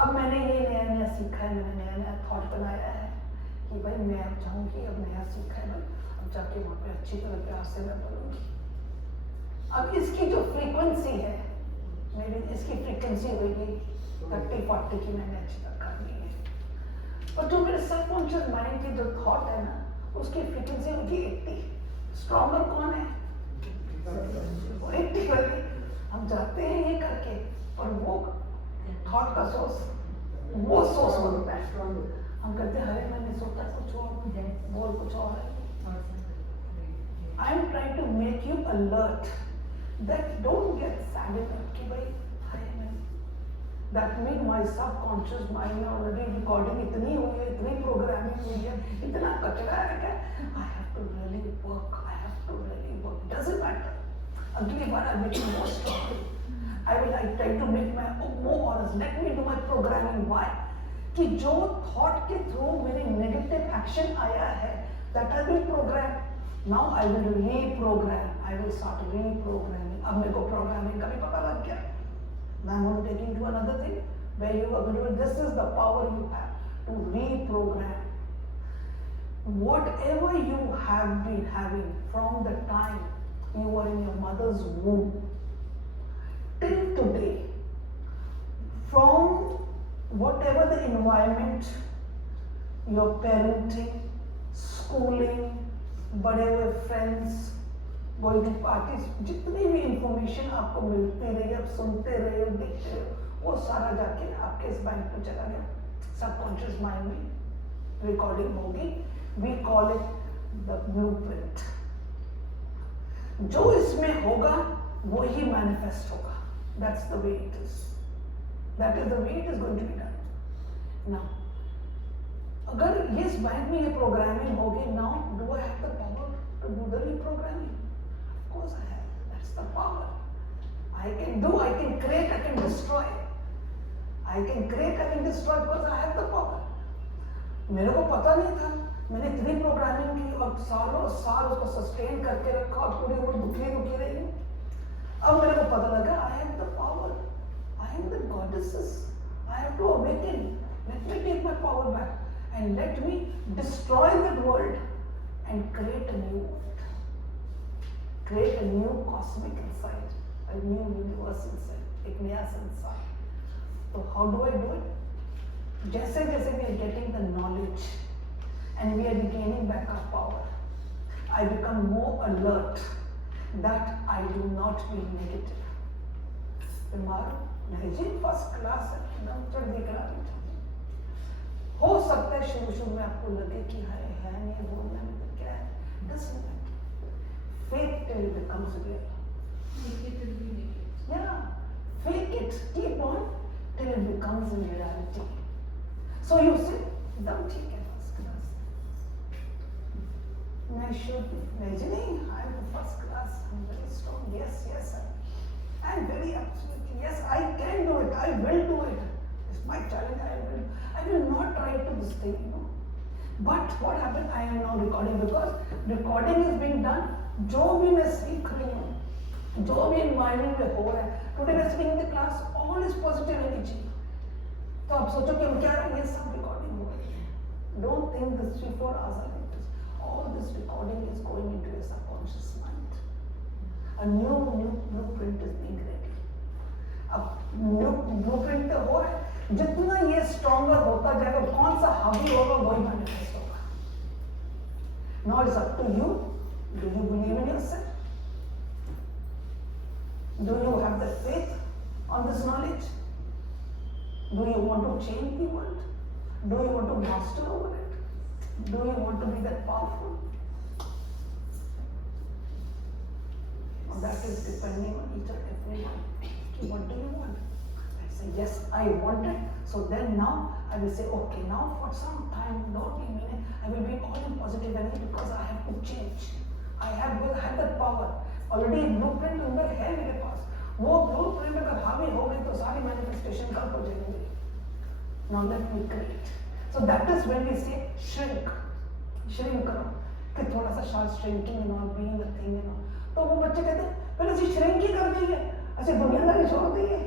अब मैंने ये नया सीखा है, मैंने नया थॉट बनाया है कि भाई मैं अब चाहूँगी, अब नया सीखा है भाई, अब जाके वहाँ पे अच्छी तरह प्यार से मैं बोलूँगी। अब इसकी जो फ्रीक्वेंसी है, मेरी इसकी फ्रीक्वेंसी होगी 30-40 की, मैंने अच्छी तरह करनी है। और जो मेरे सबकॉन्शियस माइंड की जो थॉट है ना, उसकी फ्रीक्वेंसी होगी 80। स्ट्रॉन्गर कौन है? 80 वाली। हम जाते हैं ये करके, और वो थॉट का सोर्स, वो सोर्स बनता है। हम कहते हैं अरे मैंने सोचा कुछ और, बोल कुछ और है। I am trying to make you alert that don't get saddened कि भाई हाय मैं, that mean my subconscious mind में already recording इतनी हुई है, इतनी programming हुई है, इतना कचरा है क्या? I have to really work, I have to really work. Doesn't matter. अगली बार I'll make you more strong. I try to make my more honest. Let me do my programming. Why? कि जो thought के through मेरी negative action आया है, that has been programmed. Now I will reprogram. I will start reprogramming. अब मेरे को programming का भी पता लग गया. Now I'm going to take you to another thing where you are going to. This is the power you have to reprogram. Whatever you have been having from the time you were in your mother's womb till today, from whatever the environment, your parenting, schooling, बड़े हुए friends, going to parties, जितनी भी information आपको मिलती रही, आप सुनते रहे हो, देखते रहे हो, वो सारा जाके आपके इस बैंक में चला गया, सबकॉन्शियस माइंड में रिकॉर्डिंग होगी। We call it the blueprint. जो इसमें होगा वो ही मैनिफेस्ट होगा। That's the way it is, that is the way it is going to be done. Now अगर इस बैंक में ये प्रोग्रामिंग होगी, now do I have the power to do the reprogramming? Of course I have, that's the power. I can do, I can create, I can destroy, I can create, I can destroy, because I have the power. मेरे को पता नहीं था, मैंने इतनी programming की और सालों साल उसको सस्टेन करके रखा और पूरी उम्र दुखी रही हूँ। अब मेरे को पता लगा I have the power, I am the goddesses, I have to awaken, let me take my power back and let me destroy the world and create a new world, create a new cosmic inside, a new universe inside, एक नया संसार। तो how do I do it? जैसे जैसे we are getting the knowledge and we are regaining back our power, I become more alert that I do not be negative. तुम्हारा जी first class है, एकदम चढ़ दिख रहा। हो सकता है शुरू में आपको लगे कि है नहीं, बोलना में तो क्या है, doesn't matter. Fake till it becomes real. Make it till we make it. Yeah, fake it, keep on till it becomes a reality. So you say, एकदम ठीक है, first class. I should imagining I'm the first class, I'm very strong. Yes, yes, I'm very absolutely, yes, I can do it, I will do it. It's my challenge, I will not try to this thing, you know. But what happened, I am now recording because recording is being done. जो भी मैं सीख रही हूँ, जो भी environment में हो रहा है, today we're sitting in the class, all is positive energy. तो आप सोचो कि हम क्या रहे हैं, ये सब recording हो रही है. Don't think this 3-4 hours are like this. All this recording is going into your subconscious mind. A new blueprint is being ready. अब new blueprint तो हो रहा है, जितना ये stronger होता जाएगा, कौन सा हावी होगा वही manifest होगा. Now it's up to you. Do you believe in yourself? Do you have the faith on this knowledge? Do you want to change the world? Do you want to master over it? Do you want to be that powerful? Well, that is depending on each and every one. What do you want? I say, yes, I want it. So then now I will say, okay, now for some time, don't give me, I will be all in positive energy because I have to change. I have that power. Already blueprint अंदर है मेरे पास. वो blueprint अगर हावी हो गई तो सारी manifestation कल हो जाएंगे. Now let me create. So that is when we say shrink. Shrink करो. कि थोड़ा सा शायद shrinking and all being a thing and all. तो वो बच्चे कहते हैं पहले ऐसी shrink ही कर दीजिए. ऐसे दुनियादारी छोड़ दीजिए.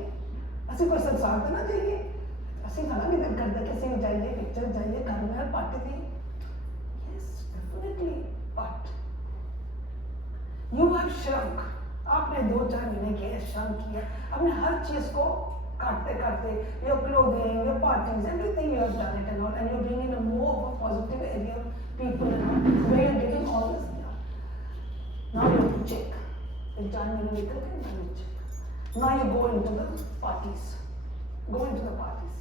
ऐसे कोई संसार तो ना चाहिए. ऐसे खाना भी दिल करता है कैसे भी जाइए पिक्चर जाइए घर में party the. Yes, definitely. But you have shrunk. आपने 2-4 महीने किए shrunk किया. आपने हर चीज को काटते काटते your clothing, your parties, everything you have done it and all, and you're being in a more of a positive area, people and all, where you're getting all this. Now you have to check. एक 4 महीने निकल गए, now you check. Now you go into the parties. Go into the parties.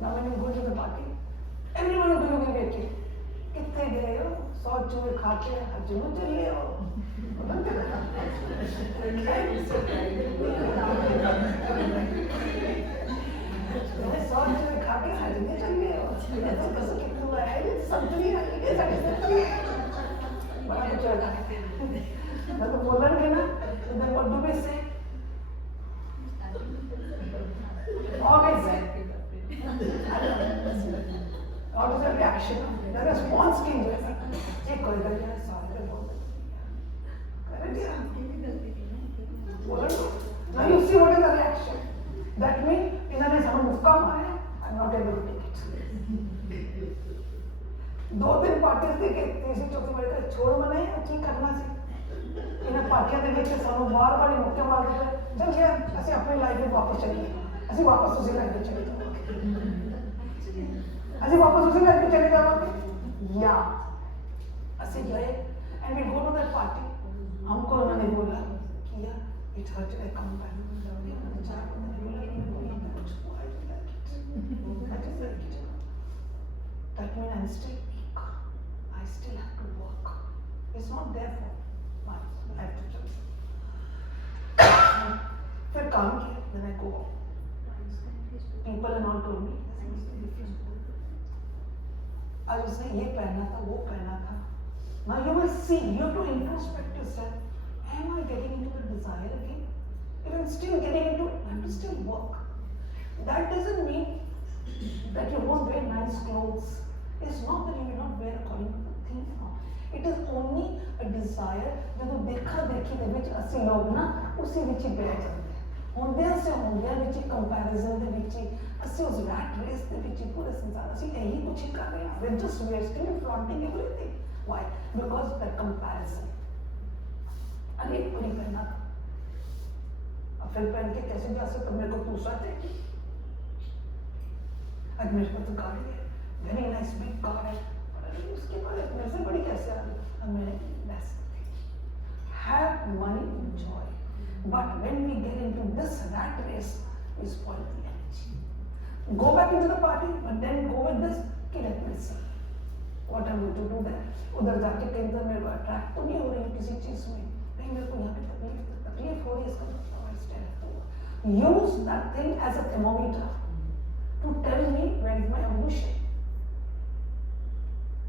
Now when you go into the party, everyone will be looking at you. कितने गए हो? 100 चूहे खा के हजम चले हो. 100 चूहे खा के हजम चले हो. ऐसे कैसे कितने हुआ है? संतरी है, ये संतरी है. बड़ा कुछ होता है. तो बोलेंगे ना, then what do we say? Always say. What is the reaction? The response change है. एक कोई गलती है, सारे बोल देते हैं. बोलो ना. Now you see what is the reaction. That means इन्होंने हमें मुक्का मारा. I'm not able to take it. 2-3 parties देखे, तीसरी चौथी बार का छोड़ मनाए, क्या करना सी? इन्हें पार्टियां देखे कि सानू बार-बार ही मुक्के मार देते. चल यार, ऐसे अपनी लाइफ में वापस चलिए. ऐसे वापस उसी लाइफ में चले जाओगे. ऐसे वापस उसी लाइफ में चले जाओगे. या ऐसे गए and we go to that party. हमको उन्होंने बोला कि यार it hurt I come back. That means I'm still weak. I still have to work. It's not there for my I have to just. फिर काम किया. Then I go home. People and all told me. आज उसने ये पहना था, वो पहना था. Now you will see. You have to introspect yourself. Am I getting into the desire again? If I'm still getting into it, I have to still work. That doesn't mean that you won't wear nice clothes. It's not that you will not wear according to the theme. No. It is only a desire. ਜਦੋਂ ਦੇਖਾ ਦੇਖੀ ਦੇ ਵਿੱਚ ਅਸੀਂ ਲੋਕ ਨਾ ਉਸੇ ਵਿੱਚ ਹੀ ਬਹਿ ਜਾਂਦੇ ਹਾਂ. ਹੁੰਦਿਆਂ ਵਿੱਚ ਹੀ ਕੰਪੈਰੀਜ਼ਨ ਦੇ ਵਿੱਚ ਹੀ ਅਸੀਂ ਉਸ ਰੈਟ ਰੇਸ ਦੇ ਵਿੱਚ ਹੀ ਪੂਰੇ ਸੰਸਾਰ ਅਸੀਂ ਇਹੀ ਕੁਛ ਹੀ ਕਰ ਰਹੇ ਹਾਂ. We're just wasting and flaunting everything. Why? Because the comparison. अरे एक पूरी पहना था. अब फिर पहन के कैसे जा सकते? मेरे को दूसरा चाहिए. आज मेरे को तो गाड़ी है, वेरी नाइस बिग कार है, पर उसके बाद मेरे से बड़ी कैसे आ गई? अब मैंने less have money, enjoy, but when we get into this rat race, we spoil the energy. Go back into the party, but then go with this. Okay, let me see what I'm going to do there. उधर जाके कहीं तो मेरे को attract तो नहीं हो रही किसी चीज में. नहीं मेरे को यहाँ पे तकलीफ हो रही है. इसका मतलब use that thing as a thermometer to tell me where is my evolution.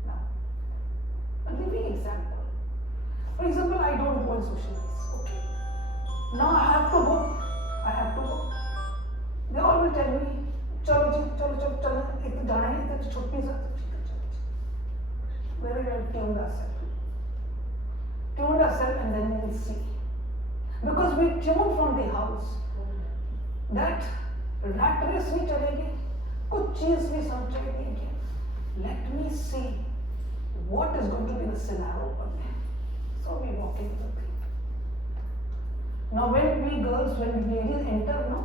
Now, I'm giving example. Now I have to go. I have to go. They all will tell me, चलो जी, चलो, एक तो जाना है, तो छुट्टी से, very well tuned ourselves, and then we will see. Because we tune from the house, that rat race भी चलेगी, कुछ चीज भी समझेगी. Let me see what is going to be the scenario over there. So we walk into the thing. Now when we girls, when we ladies enter, no,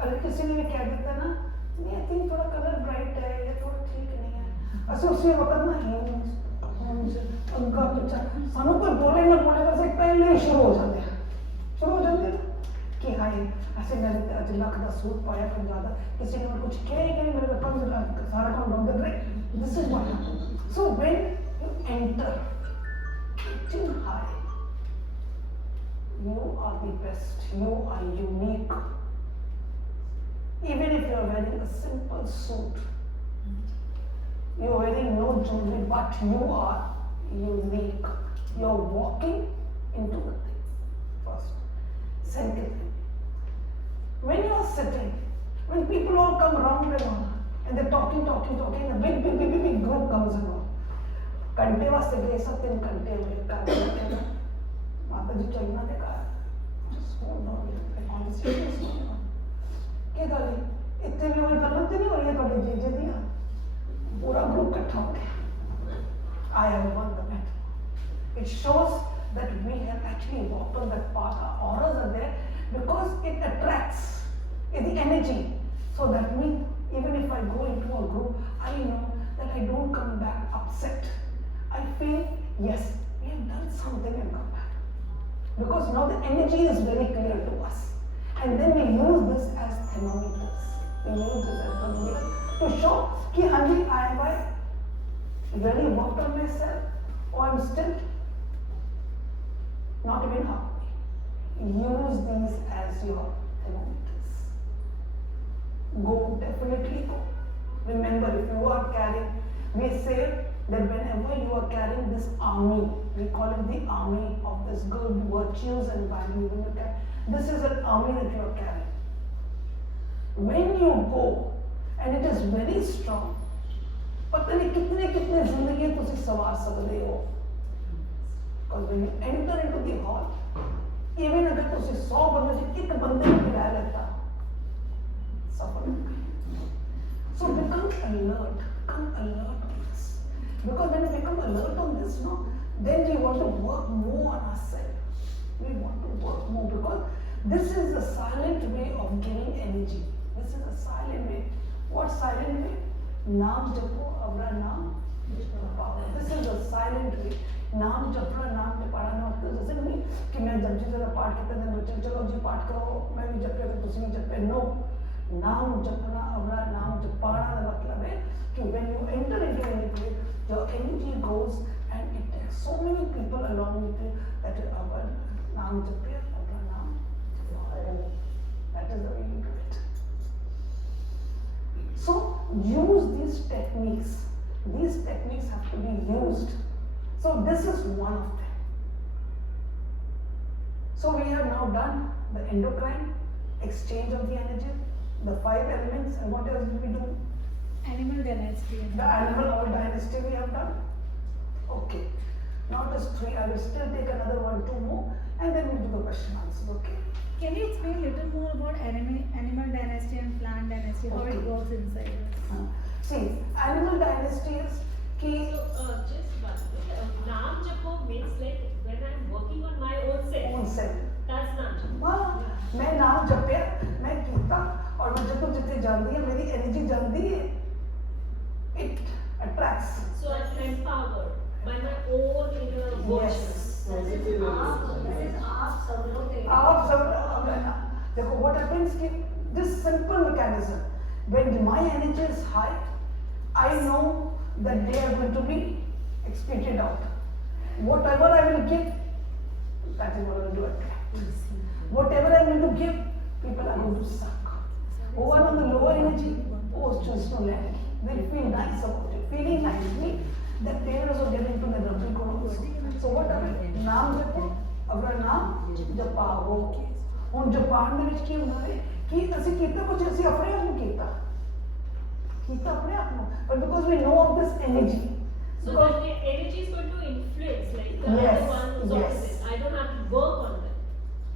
अगर किसी ने भी कह देता ना, नहीं आई थिंक थोड़ा कलर ब्राइट है या थोड़ा ठीक नहीं है, ऐसे उसी वक्त ना हिम्स उनका बच्चा सानू कोई बोले ना बोले बस एक पहले ही शुरू हो जाते हैं कि हाय ऐसे मैंने आज लाख का सूट पाया कम ज़्यादा किसी ने कुछ किया ही नहीं, मेरे कम सारा काम डाउन कर रहे. This is what happens. So when you enter kitchen high, you are the best, you are unique. Even if you are wearing a simple suit, you are wearing no jewelry, but you are unique. You are walking into the thing. First. Second thing, when you are sitting, when people all come around and they're talking, a big group comes around. घंटे वास्ते गए सब 3 घंटे हुए माता जी चलना देखा just hold on, the conversation is going on. क्या गाली इतने भी वही गलत नहीं हो रही है कभी जे दिया पूरा ग्रुप इकट्ठा हो गया. I have won the battle. It shows that we have actually walked on that path. Our auras are there because it attracts the energy. So that means even if I go into a group, I know that I don't come back upset. I feel yes, we have done something and come back. Because now the energy is very clear to us. And then we use this as thermometers. We use this as thermometers to show कि हाँ जी, have I really worked on myself or I'm still not even halfway. Use these as your thermometers. Go, definitely go. Remember, if you are carrying, we say that whenever you are carrying this army, we call it the army of this good virtues and values. This is an army that you are carrying. When you go, and it is very strong, पता नहीं कितने कितने जिंदगी तुसी सवार सकते हो. Because when you enter into the hall, even अगर तुसी 100 बंदे से एक बंदे को भी रह लेता, सफल हो गए. So become alert on this. Because when you become alert on this, no, then we want to work more on ourselves. We want to work more because this is a silent way of giving energy. This is a silent way. What silent way? नाम जपो अवरा नाम जपाओ. This is a silent way. नाम जपना नाम जपाना मतलब जैसे नहीं कि मैं जब जी जरा पाठ करते हैं बच्चे चलो जी पाठ करो मैं भी जप तो तुम भी जपे. No, नाम जपना अवरा नाम जपाना का मतलब है कि when you enter into any place, your energy goes and it takes so many people along with you that अवर नाम जपे अवरा नाम जपाओ. That is the way you do it. So use these techniques. These techniques have to be used. So this is one of them. So we have now done the endocrine, exchange of the energy, the 5 elements, and what else did we do? Animal dynasty. The animal or dynasty we have done. Okay. Now it is 3. I will still take another 1, 2 more, and then we'll do the question answer. Okay. Can you explain a little more about animal dynasty and plant dynasty, how it works inside us? See, animal dynasty is कि Just one thing. Naam japo means like when I'm working on my own self. own self. That's naam japo. हाँ, मैं नाम जपया, मैं कीता और मैं जब जितने जानती है मेरी एनर्जी जानती है. It attracts. So I'm empowered by my own inner virtues. आप सब लोग आप सब देखो what happens कि this simple mechanism, when my energy is high, I know that they are going to be expected out. Whatever I will give, that is what I will do attract. Whatever I will give, people are going to suck. Who are on the lower energy, choose to land. They feel nice about it. Feeling nice means that they also get into the rubber also. So what are we? नाम जपो, अगर नाम जपाओ. ਹੁਣ Japan ਦੇ ਵਿੱਚ ਕੀ ਹੁੰਦਾ ਹੈ ਕਿ ਅਸੀਂ ਕੀਤਾ ਕੁਝ ਅਸੀਂ ਆਪਣੇ ਆਪ ਨੂੰ ਕੀਤਾ ਆਪਣੇ ਆਪ ਨੂੰ but because we know of this energy. So Because that the energy is going to influence, like the Yes, other one who's yes. opposite. I don't have to work on them.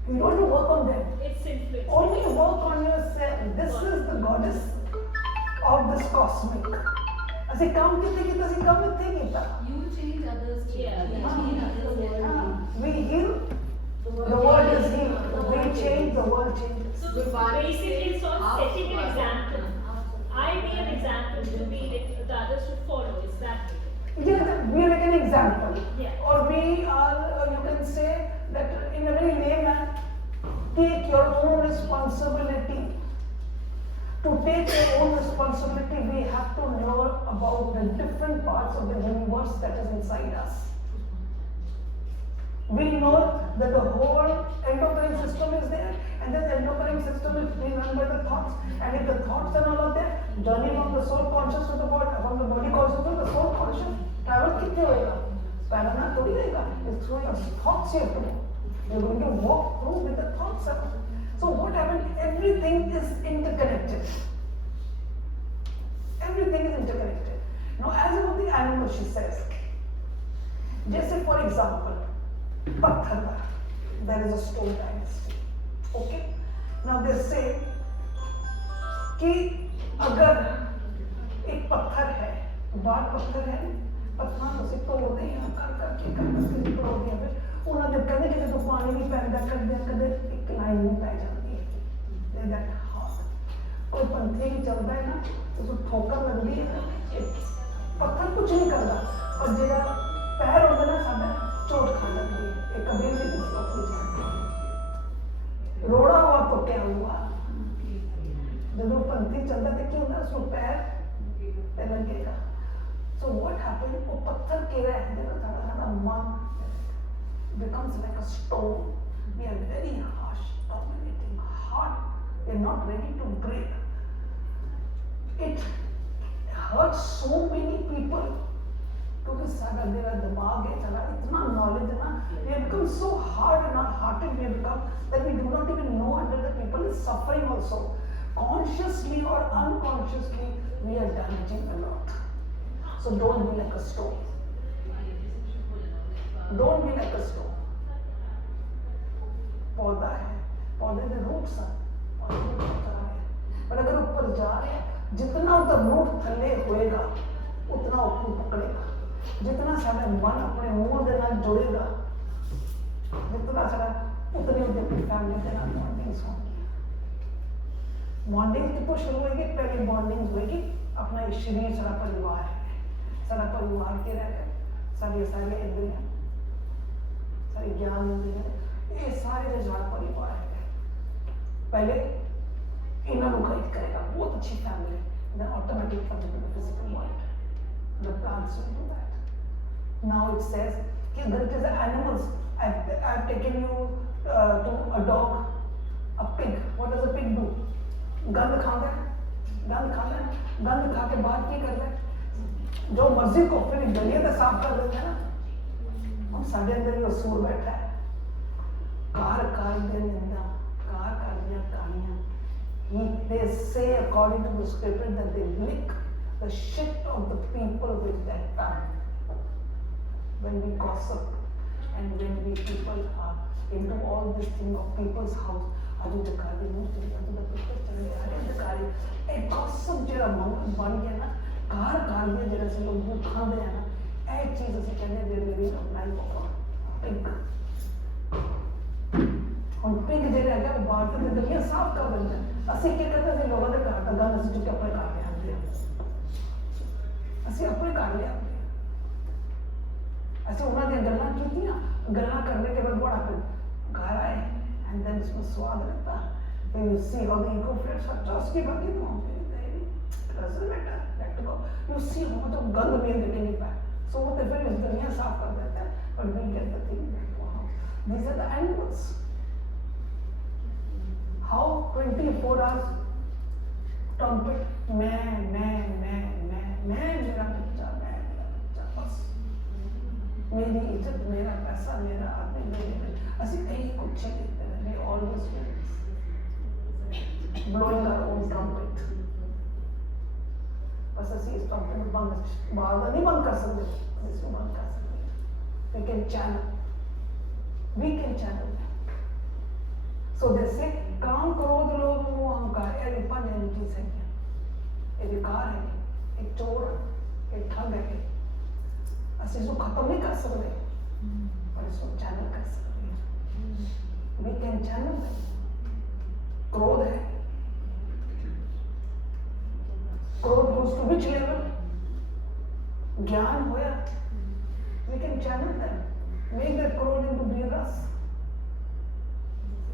you don't have to work on them. It's influence. Only work on yourself. This is the goddess of this cosmic. ਅਸੀਂ ਕੰਮ ਕਿਤੇ ਅਸੀਂ ਕੰਮ ਇੱਥੇ ਕੀਤਾ. You change others. Yeah, You yeah. change others. We heal, the world is healed. We change, the world changes. So basically, it's all setting an example. I be an example to be like the others should follow. Is that way? Yeah, we are like an example. Yeah. Or we are, you can say that in a very layman, take your own responsibility. To take your own responsibility, we have to know about the different parts of the universe that is inside us. We know that the whole endocrine system is there, and this endocrine system is being run by the thoughts. And if the thoughts are all of there, journey from the soul conscious to the body, from the body conscious to the soul conscious, travel kitne hoega? Parana thodi hoega. It's through your thoughts you have to do. You're going to walk through with the thoughts. So what happened? Everything is interconnected. Everything is interconnected. Now, as about the animal, she says, just for example, Patthar, there is a stone dynasty. Okay? Now they say कि अगर एक पत्थर है, बार पत्थर है, पत्थर उसे तोड़ते हैं कर करके तोड़ दिया फिर उन्होंने कदे किते तो पानी नहीं पैंदा कदे एक लाइन नहीं पै जाती है दैट हार्ड कोई पंथी भी चलता है ना तो उसको ठोकर लगती है पत्थर कुछ नहीं करता और जेड़ा पैर होता ना साडा चोट खा जाती है एक कभी भी किसी को रोड़ा हुआ तो क्या हुआ जब पंथी चलता तो क्या होता उसको पैर लगेगा so what happened वो पत्थर के रह देना सारा मन becomes like a stone we are very harsh dominating hard we are not ready to break it hurts so many people क्योंकि सारा मेरा दिमाग है चला इतना नॉलेज है ना we have become so hard and hard-hearted we have become that we do not even know under the people is suffering also consciously or unconsciously we are damaging a lot so don't be like a stone don't be like a stone पौधा है पौधे के roots हैं पौधे के ऊपर जा रहे हैं पर अगर ऊपर जा रहे हैं जितना उधर रूट थले होएगा उतना ऊपर पकड़ेगा जितना सारा मन अपने मूल के नाल जुड़ेगा जितना सारा उतनी उतनी फैमिली के नाल बॉन्डिंग्स होंगी बॉन्डिंग कितों शुरू होगी पहले बॉन्डिंग होगी अपना शरीर सारा परिवार के रह सारे सारे इंद्रियां सारे ज्ञान इंद्रियां ये सारे जो सारा परिवार है पहले इन्होंने गाइड करेगा बहुत अच्छी family then automatically comes into the physical world the plants will do that now it says that it is the animals I've taken you to a dog a pig what does a pig do गंद खाता है गंद खा के बाद क्या करता है जो मर्जी को फिर गलियां तो साफ कर देते हैं ना हम साढ़े अंदर भी सूर बैठा है कार दे निंदा कार दिया कहानियां they say according to the scripture that they lick the shit of the people with their tongue when we gossip and when we people are into all this thing of people's house adu the kadi no adu the people chale adu the kadi a gossip jera ban gaya na car दिया जरा से लोग वो खाते हैं ना एक चीज ऐसे कहने दे रही है अपना ही पिग और पिग जे रह गया बाहर से गलियां साफ कर देते हैं असि क्या करते हैं लोगों के घर का गंद असि चुके अपने घर ले आते हैं असि अपने घर ले आते हैं ऐसे उन्होंने गल्लां कीतियां गल्लां करने के बाद बड़ा फिर घर आए एंड देन इसमें स्वाद लगता then you see how the ego flares are just keep on doesn't matter let go you see how much of gand we are getting it back so what if it is galiyan saaf kar deta hai but we get the thing back wow these are the animals how 24 hours trumpet मैं मेरा बच्चा बस मेरी इज्जत मेरा पैसा मेरा आदमी मेरे असि कहीं कुछ नहीं देखते we all always wins. Blowing our own trumpet. बस ऐसे इस trumpet में बंद बार नहीं बंद कर सकते, इसको बंद कर सकते. We can channel. We can channel. So they say काम क्रोध लोभ मोह अहंकार ये पांच एनर्जीज हैं. ये विकार है, एक चोर, एक ठग है. ऐसे इसको खत्म नहीं कर सकते, पर इसको चैनल कर सकते हैं. We can channel them. क्रोध है. क्रोध goes to which level? ज्ञान होया. We can channel them. Make that क्रोध into be rus.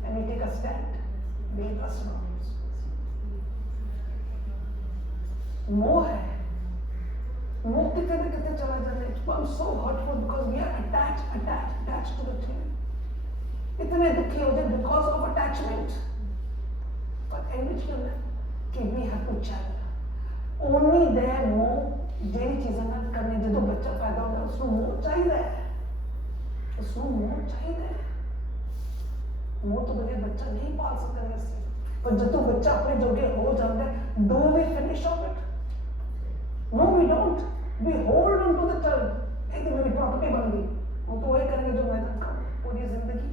And we take a stand. Be rus now. मोह है. मोह कितने न कितने चला जाता है. It becomes so hurtful because we are attached to the thing. इतने दुखी हो जाए because of attachment. But eventually कि we have to channel. Only there मोह जेरी चीज़ें न करने जो बच्चा पैदा होता है उसको मोह चाहिए है. उसको मोह चाहिए है. मोह तो बगैर बच्चा नहीं पाल सकते वैसे. पर जब तो बच्चा अपने जोगे हो जाता है, do we finish off it? No, we don't. We hold on to the child. एक तो मेरी प्रॉपर्टी बन गई. वो तो वही करेंगे जो मैं करता हूँ पूरी जिंदगी.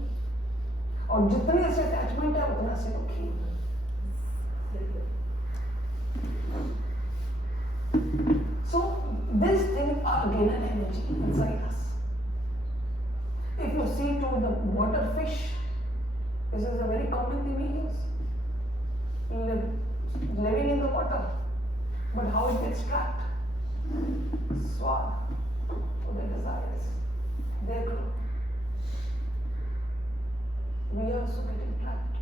और जितनी ऐसे अटैचमेंट है उतना से दुखी. So these things are again an energy inside us. If you see to the water fish, this is a very common thing we use. Living in the water, but how it gets trapped? Swab for their desires. They grow. We are also getting trapped.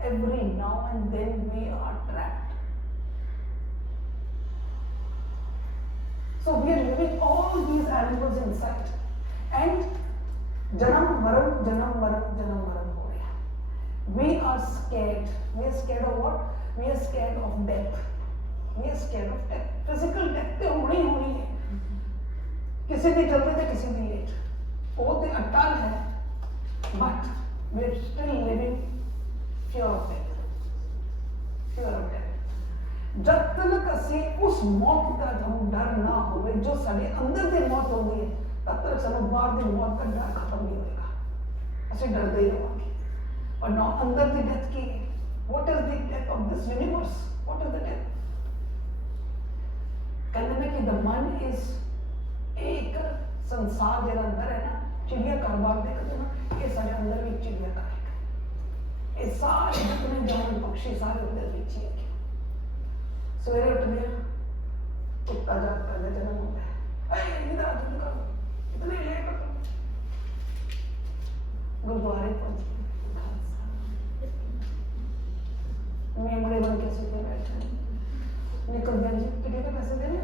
Every now and then we are trapped. So we are living all these animals inside. And janam maran ho raha. We are scared. We are scared of what? We are scared of death. We are scared of death. Physical death तो होनी है. किसी दिन जल्दी थे, किसी दिन late. बहुत ही अटल है. But we are still living fear of death. Fear of death. जब तक असी उस मौत का हम डर ना होवे जो साडे अंदर दी मौत होगी है, तब तक सानू बाहर दी मौत का डर खत्म नहीं होएगा. असी डरते ही रहांगे. और ना अंदर दी डेथ की. What is the death of this universe? What is the death? कहते हैं कि the मन is एक संसार जो अंदर है ना, चिड़िया घर बार देखते हो ना, ये सारे अंदर भी चिड़िया घर है. ये सारे जितने जानवर पक्षी सारे अंदर भी चिड़िया के. सवेरे उठने कुत्ता जाग पहले जन्म होता है. इधर इतने लेट गुरुद्वारे पहुंचते. मेमड़े बन के सीधे बैठे निकल गया जी. कितने के पैसे देने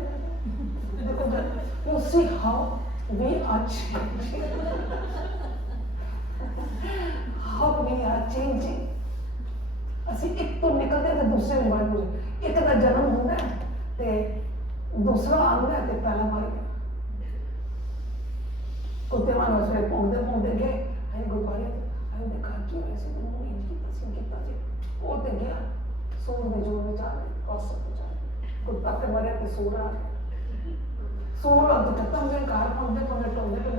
देखो. You see how we are changing. How we are changing. ਅਸੀਂ ਇੱਕ ਤੋਂ ਨਿਕਲਦੇ ਤੇ ਦੂਸਰੇ ਨੂੰ ਬਣ ਜਾਂਦੇ. ਇੱਕ ਦਾ ਜਨਮ ਹੁੰਦਾ ਤੇ ਦੂਸਰਾ ਆਉਂਦਾ ਤੇ ਪਹਿਲਾ ਮਰ ਗਿਆ. ਕੁੱਤੇ ਵਾਂਗ ਉਸਨੇ ਭੌਂਕਦੇ ਗਏ. ਅਸੀਂ ਗੁਰਬਾਰੇ ਅਸੀਂ ਦੇਖਾ ਕਿ ਐਸੇ ਨੂੰ ਨਹੀਂ ਕੀਤਾ ਸੀ. ਉਹ ਤੇ ਗਿਆ सूर में जोर में जा रहे और सब कुछ आ रहे. कुत्ता पे मरे तो सूर आ गया. सूर अब तो खत्म गए. घर पहुंचते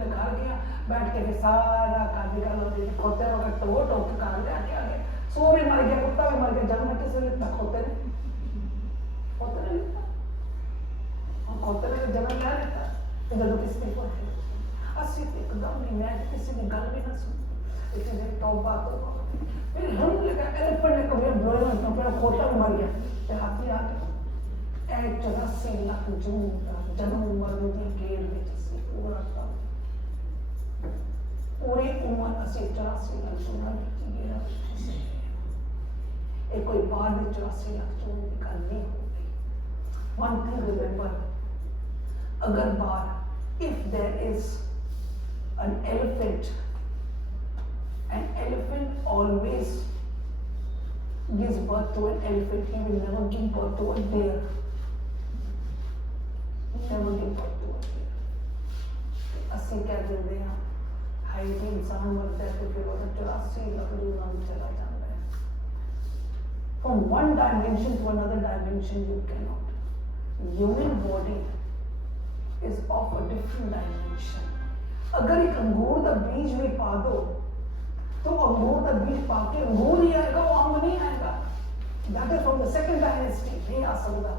घर गया. बैठ के फिर सारा कादी का लोग खोते वगैरह टोट के कार ले आके आ गए. सूर भी मर गया, कुत्ता भी मर गया. जन्म किसे लिखता? खोते ने लिखता. और खोते ने जन्म क्या लिखता? जब किसी को असि एकदम नहीं. मैं किसी की गल भी ना सुनती. इसी तौबा फिर हम लगा एलिफेंट ने कभी ब्लोइंग में अपना खोता भी मर गया. ते हाथी आ गया. 84 लाख जन्म मरण की गेड़ में से पूरा था. पूरी उम्र असी 84 लाख सोना की गेड़ से एक कोई बार भी 84 लाख सोने की गल नहीं हो गई. One thing remember, अगर बार if there is an elephant always gives birth to an elephant. He will never give birth to a deer. Never give birth to a deer. अस्सी क्या देते हैं हाई भी इंसान मरता है तो फिर वो 84 लाख जुर्माना चला जाता है. from one dimension to another dimension you cannot. Human body is of a different dimension. अगर एक अंगूर का बीज में पा दो तो अंगूर का बीज पाके अंगूर ही आएगा, वो आम नहीं आएगा. That is from the second dynasty. नहीं आ सकता.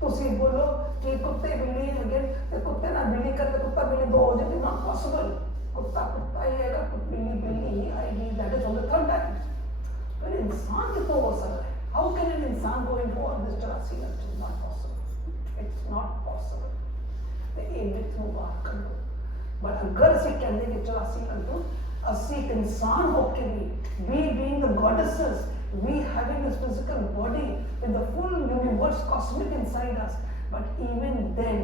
ਤੁਸੀਂ ਬੋਲੋ ਕਿ ਕੁੱਤੇ ਬਿੱਲੀ ਅਗਰ ਤੇ ਕੁੱਤੇ ਨਾਲ ਬਿੱਲੀ ਕਰਦੇ ਕੁੱਤਾ ਬਿੱਲੀ ਦੋ ਹੋ ਜਾਏ, not possible. ਕੁੱਤਾ ਕੁੱਤਾ ਹੀ ਆਏਗਾ, ਬਿੱਲੀ ਬਿੱਲੀ ਹੀ ਆਏਗੀ. That is from the third dynasty. पर इंसान कितना हो सकता है? How can an इंसान go into all this Jurassic World? It's not possible. It's not possible. ਤੇ ਇਹ ਮਿੱਥ ਨੂੰ ਬਾਹਰ ਕੱਢੋ. But अगर ਅਸੀਂ ਕਹਿੰਦੇ ਕਿ 84 ਘੰਟੇ ਅਸੀਂ ਇੱਕ ਇਨਸਾਨ ਹੋ ਕੇ ਵੀ, we being the goddesses, we having this physical body with the full universe cosmic inside us, but even then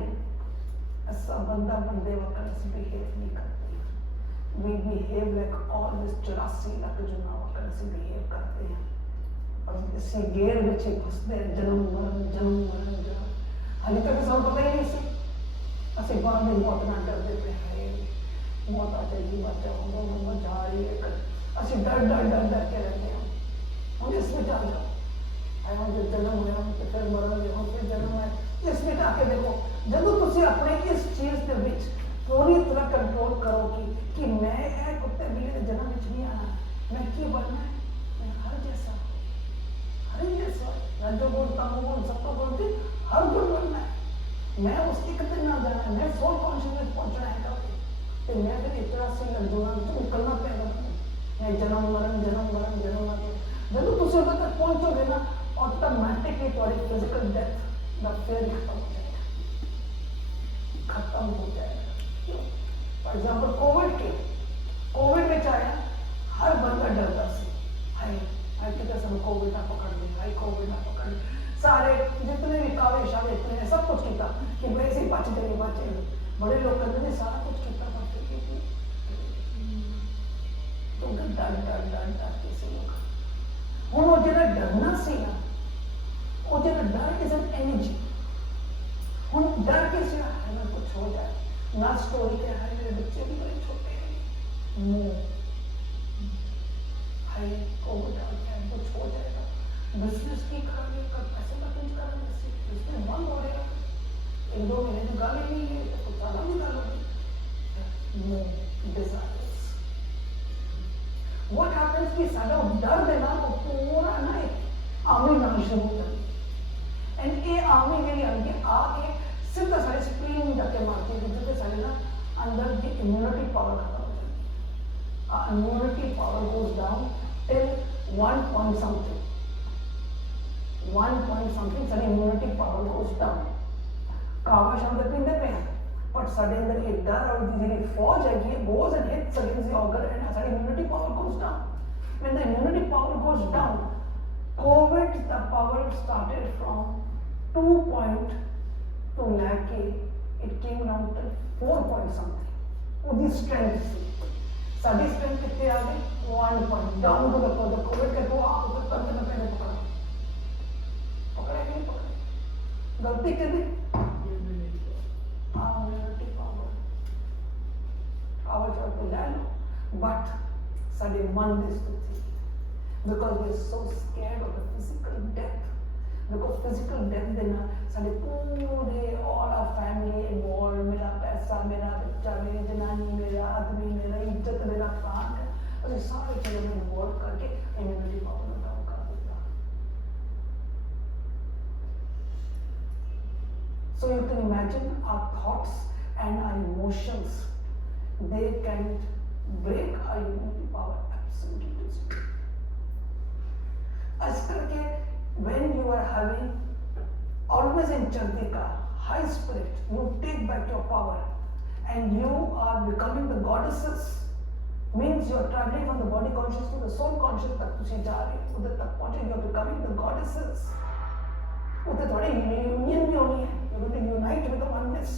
ऐसा बंदा बंदे वक्त ऐसे behave नहीं करते. We behave like all this 84 lakh जुना वक्त ऐसे behave करते हैं और इसी गेर ਵਿੱਚ ਹੀ ਫਸਦੇ हैं, जन्म मरण हाले तक ਸਾਨੂੰ पता ही नहीं ਸੀ. ਅਸੀਂ ਬਾਹਰ ਦੀ ਮੌਤ ਨਾਲ ਡਰਦੇ ਪਏ ਹੈ, ਮੌਤ ਆ ਜਾਏਗੀ, ਬੱਚਾ ਹੋਗਾ, ਮੌਤ ਜਾ ਰਹੀ ਹੈ, ਅਸੀਂ ਡਰ ਕੇ ਰਹਿੰਦੇ ਹਾਂ. ਹੁਣ ਇਸ ਵਿੱਚ ਆ ਜਾਓ, ਆਇਆ ਜੋ ਜਨਮ ਹੋਇਆ ਤੇ ਫਿਰ ਮਰਾਂਗੇ, ਹੁਣ ਫਿਰ ਜਨਮ ਹੈ. ਇਸ ਵਿੱਚ ਆ ਕੇ ਦੇਖੋ, ਜਦੋਂ ਤੁਸੀਂ ਆਪਣੇ ਇਸ ਚੀਜ਼ ਦੇ ਵਿੱਚ ਪੂਰੀ ਤਰ੍ਹਾਂ ਕੰਟਰੋਲ ਕਰੋ ਕਿ ਮੈਂ ਇਹ ਕੁੱਤੇ ਬਿੱਲੀ ਦੇ ਜਨਮ ਵਿੱਚ ਨਹੀਂ ਆਣਾ, ਮੈਂ ਕੀ ਬਣਨਾ ਹੈ, ਮੈਂ ਹਰ ਜੈਸਾ, मैं जो बोलता हूँ वो सबको बोलती हर गुण बनना है. मैं उस एक दिन ना जाना है, मैं सोल कॉन्शियसनेस पहुंचना है कभी, तो मैं फिर इतना से लग्जूना तो निकलना पड़ेगा. मैं जन्म मरण जब तुम उधर तक पहुंचोगे ना, ऑटोमेटिकली तुम्हारी फिजिकल डेथ द फेयर खत्म हो जाएगा. फॉर एग्जाम्पल कोविड में आया, हर बंदा डरता से हाय कितना कोविड ना पकड़ ले, हाय कोविड ना पकड़ ले. सारे जितने भी कावे शावे इतने सब कुछ किया कि वैसे ही बचे. बड़े लोग कहते हैं सारा कुछ किया तो डर कैसे लोग हूँ वो जो डरना सी ना, वो जो डर इज एन एनर्जी. हूँ डर कैसे है ना कुछ हो जाए ना, स्टोरी क्या है, मेरे बच्चे भी बड़े छोटे हैं, मुँह हाय कोविड आ गया, कुछ हो जाएगा, बिजनेस की करेंगे, कल पैसे का कुछ करेंगे, बिजनेस बंद हो जाएगा, 1-2 महीने तो गाली नहीं है तो कुछ ज़्यादा निकालोगे. No desires. व्हाट हैपेंस कि सारा डर देना वो पूरा ना एक आर्मी बनना शुरू हो जाती है. एंड ये आर्मी मेरी आगे आके सिर्फ सारे स्क्रीन जाके मारती है, जिससे सारे ना अंदर की इम्यूनिटी पावर खत्म हो जाती है. Immunity power goes down till 1 point something सारी इम्यूनिटी पावर गोज डाउन. कावा शब्द पींदे पे हैं, बट साढ़े अंदर एक डर और जी फौज है कि goes and hits against the organ and सारी immunity power goes down. When the immunity power goes down, COVID the power started from 2.2 lakh, it came down to 4 point something. वो दी strength थी. सारी strength कितने आ गई? 1 point down to the COVID के तो आप उधर तक में पहले पकड़ा नहीं पकड़ा, गलती कर दी. Immunity power आवाज तो ले लो, but साढ़े मन में स्थिति, because we are so scared of the physical death, because physical death देना साढ़े पूरे all our family involved, मेरा पैसा, मेरा बच्चा, मेरी जनानी, मेरा आदमी, मेरा इज्जत, मेरा प्राण है, और ये सारे चीजों में involve करके immunity power में डाउन कर देता. So you can imagine our thoughts and our emotions, they can break our immunity power absolutely. As करके when you are having always in Chandika, high spirit, you take back your power and you are becoming the goddesses, means you are traveling from the body conscious to the soul conscious तक तुझे जा रहे हो, उधर तक पहुंचे, you are becoming the goddesses. उधर थोड़ी यूनियन भी होनी है, you have to unite with the oneness.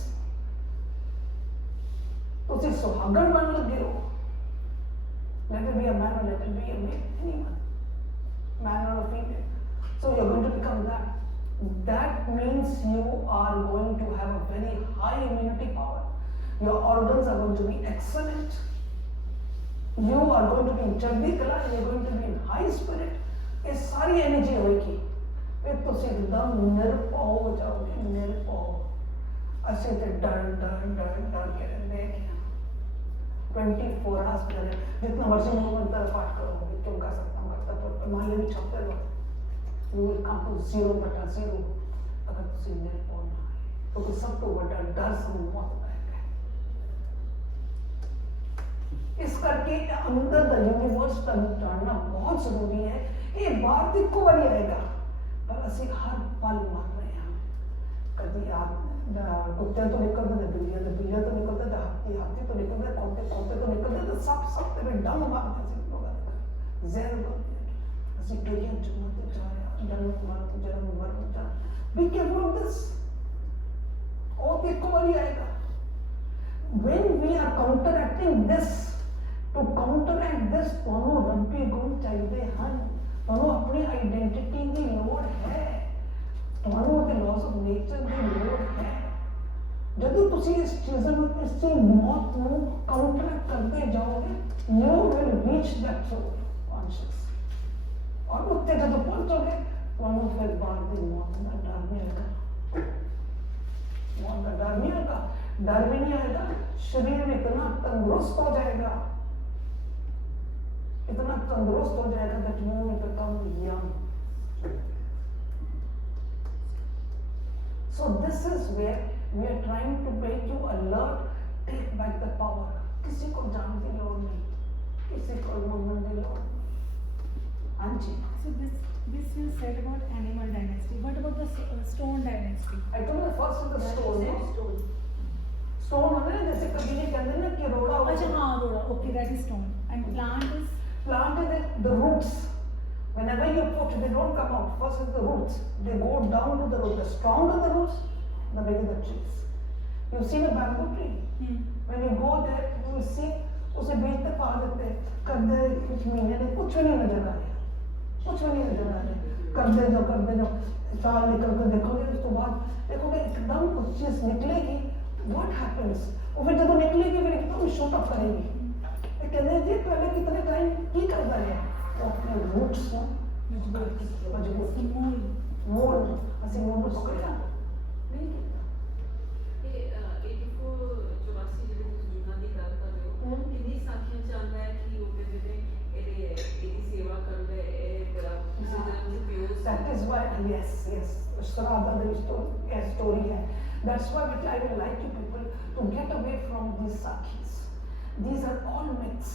तुझे सुहागन बन लगे हो, let it be a man or let it be a male, anyone, man or a female. So you are going to become that. That means you are going to have a very high immunity power. Your organs are going to be excellent. You are going to be in Chandi Kala, you are going to be in high spirit. ਇਹ ਸਾਰੀ energy ਹੋਏਗੀ ਫਿਰ ਤੁਸੀਂ ਇੱਕਦਮ ਨਿਰਭਉ ਹੋ ਜਾਓਗੇ, ਨਿਰਭਉ। ਅਸੀਂ ਤੇ ਡਰ ਕੇ ਰਹਿੰਦੇ ਕਿ 24 आवर्स के लिए जितना मर्जी मंत्र पाठ करोगे तुम कर सकता करता तो माले भी छपते रहो, यू विल कम टू 0/0 अगर तुम निर्भय ना है क्योंकि सब तो बड़ा डर समूहदायक है। इस करके अंदर द यूनिवर्स तक जानना बहुत जरूरी है। ये बार देखो बारी आएगा पर असि हर पल मर रहे हैं। कभी आप कुत्ते तो निकलते थे, बिल्लियां तो निकलते थे, हाथी तो निकलते, खोते तो निकलते थे, सब तेरे डंग मारते थे लोग जहर बनते असि पीढ़ियां जन्मते जा रहे जन्म मर जा। Be careful of this. और देखो बारी आएगा when we are counteracting this, to counteract this ਤੁਹਾਨੂੰ ਰੰਪੀ ਗੁਣ ਚਾਹੀਦੇ ਹਨ, ਤੁਹਾਨੂੰ ਆਪਣੀ ਆਈਡੈਂਟੀਟੀ ਦੀ ਲੋੜ ਹੈ, ਤੁਹਾਨੂੰ ਉਹਦੇ ਲਾਜ਼ ਆਫ ਨੇਚਰ ਦੀ ਲੋੜ ਹੈ। ਜਦੋਂ ਤੁਸੀਂ ਇਸ ਚੀਜ਼ ਨੂੰ ਇਸ ਦੀ ਮੌਤ ਨੂੰ ਕਾਊਂਟਰੈਕਟ ਕਰਦੇ ਜਾਓਗੇ you will reach that true conscious. ਔਰ ਉੱਤੇ ਜਦੋਂ ਪਹੁੰਚੋਗੇ ਤੁਹਾਨੂੰ ਫਿਰ ਬਾਹਰ ਦੀ ਮੌਤ ਦਾ ਡਰ ਨਹੀਂ ਆਏਗਾ, मौत का डर नहीं आएगा, डर भी नहीं आएगा, शरीर इतना तंदुरुस्त हो जाएगा, इतना तंदुरुस्त हो जाएगा that you will become young. So this is where we are trying to make you alert, take back the power. किसी को जान की लोड़ नहीं, किसी को मंगन की लोड़ नहीं। हाँ जी। So this you said about animal dynasty. What about the stone dynasty? I told you first is the stone. No? Stone होते हैं जैसे कभी नहीं कहते ना कि रोड़ा होता अच्छा है। हाँ रोड़ा. Okay, that is stone. And plant is Plant is the roots. Whenever you put, they don't come out. First is the roots. They go down to the roots. The stronger the roots, the bigger the trees. You've seen a bamboo tree. When you go there, you will see उसे बीच तक पा देते हैं, कंधे कुछ महीने में कुछ भी नहीं नजर आ रहा, कुछ भी नहीं नजर आ रहा। करते जाओ साल निकल कर देखोगे उसके बाद देखोगे एकदम कुछ चीज निकलेगी। व्हाट हैपेंस और फिर जब निकलेगी फिर एकदम शूट अप करेगी। कहते हैं जी पहले कितने टाइम की करता है वो अपने रूट्स को मजबूत मोड़ ਅਸੀਂ मोड़ पकड़ा नहीं किया। ਇਹ 84 ਜਿਹੜੇ ਤੁਸੀਂ ਜੁਨਾ ਦੀ ਗੱਲ ਕਰ ਰਹੇ ਹੋ ਕਿੰਨੀ ਸਾਖੀਆਂ ਚੱਲਦਾ ਹੈ ਕਿ ਉਹ ਜਿਹੜੇ ਇਹਦੀ ਸੇਵਾ ਕਰਦੇ ਇਹ ਤੇਰਾ ਕਿਸੇ ਜਨਮ ਦੀ ਪਿਓ That is why, yes, Shraddha, there is a story है. That's why I would like to people to get away from these sakhis. These are all myths.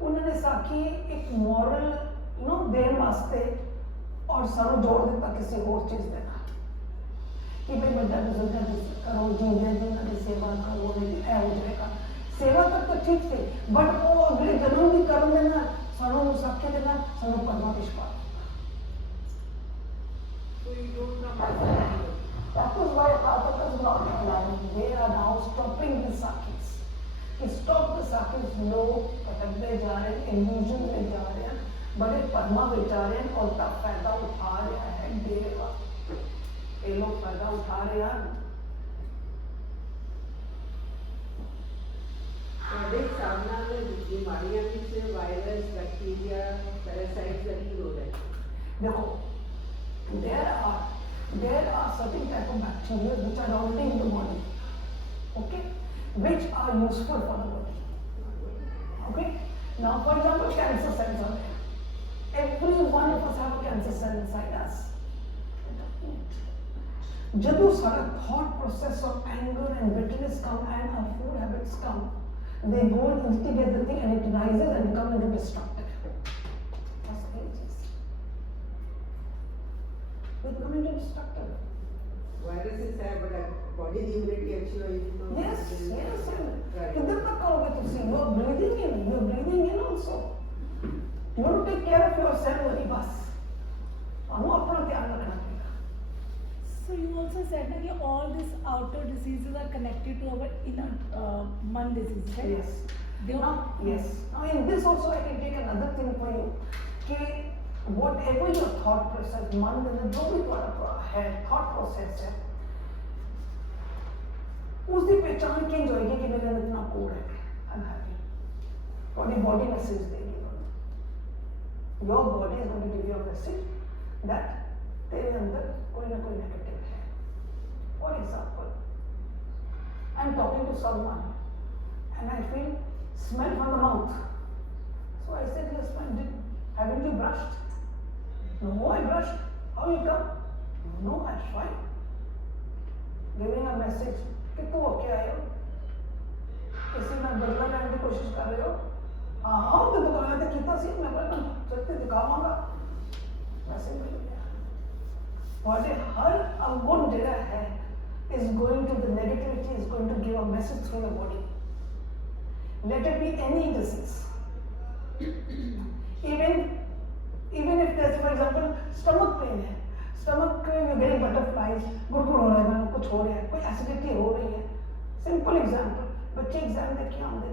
उन्होंने साखी एक moral, देने वास्ते और सारों जोड़ देता किसी और चीज देना कि भाई बड़ा बुजुर्ग करो जी सेवा करो ऐ हो जाएगा। सेवा तक तो ठीक थी बट वो अगले जन्म की कर्म देना सारों साखी देना सारों कर्मा विश्वास। So you don't come back to animal. That is why Bhagavad is not allowing. They are now stopping the sakis. Stop the sakis लोग भटकते जा रहे हैं, illusion में जा रहे हैं, बड़े परमा में जा रहे हैं और तब फायदा उठा रहा है देवा। ये लोग फायदा उठा रहे हैं। देख सामना में बीमारियां भी से वायरस बैक्टीरिया पैरासाइट्स लगी हो रहे हैं। देखो there are certain type of bacteria which are already in the body, okay, which are useful for the body, okay. Now for example cancer cells are there. Every one of us have a cancer cell inside us. जब सारा thought process of anger and bitterness come and our food habits come, they go and instigate the thing and it rises and become into destructive. That's the thing. They become into destructive. Viruses है but body की immunity अच्छी होगी तो Yes. Right. किधर तक करोगे तुम? You are breathing in also. You have to take care of yourself very बस। हम अपना ध्यान रखना पड़ेगा। So you also said that yeah, all these outer diseases are connected to our inner man disease, right? Yes. They Now, yes. Now in this also I can take another thing for you कि whatever your thought process, मन में जो भी तुम्हारा है thought process है, उसकी पहचान चेंज होगी कि मेरे अंदर इतना कोड है, I'm happy. तुम्हारी body message देगी। Your body is going to give you you a message that तेरे अंदर कोई ना कोई negative है. For example, I'm talking to someone and I feel smell from the mouth. So I said, yes, man, haven't you brushed? No, I brushed. How you come? No, I tried. Giving a message कि तू होके आए हो, किसी ने बदला लेने की कोशिश कर रहे हो. हाँ तो दुकान पे कितना सी मैं बोला सत्य दिखाऊंगा. वैसे मिल गया. बॉडी हर अंगुण जगह है is going to the negativity is going to give a message through your body. Let it be any disease. even if there's for example stomach pain है, stomach you're getting butterflies, गुड़गुड़ हो रहा है, मतलब कुछ हो रहा है, कोई acidity हो रही है. Simple example, बच्चे एग्जाम दे के आंदे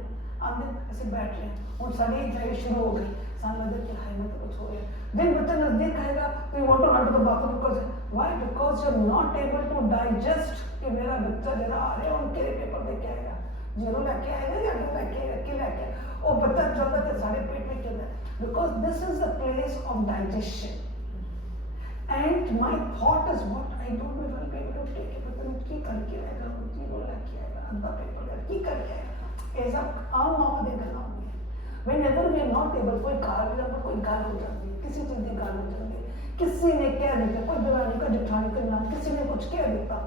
ऐसे बैठ रहे हैं और सारी एग्जाम शुरू हो गई. सामने देख के हाय मतलब कुछ हो रहा है. दिन बच्चा नजदीक आएगा तो you want to run to the bathroom because why? Because you're not able to digest कि मेरा बच्चा जरा आ रहा है और उनके लिए पेपर दे के आएगा. जीरो लेके आएगा या दो लेके आएगा कि लेके वो बच्चा चलता है सारे पेट में चलता है. Because this is the place of digestion. And my thought is what I don't know if I'll be able to take it. पता नहीं की करके आएगा, जीरो लेके आएगा, आधा पेपर की करके आएगा. ऐसा आम मामा दे करना होंगे. Whenever we are not able, कोई गाल हो जाती है, किसी चीज की गाल हो जाती है, किसी ने कह दिया, कोई दरानी का जेठानी का नाम किसी ने कुछ कह दिया,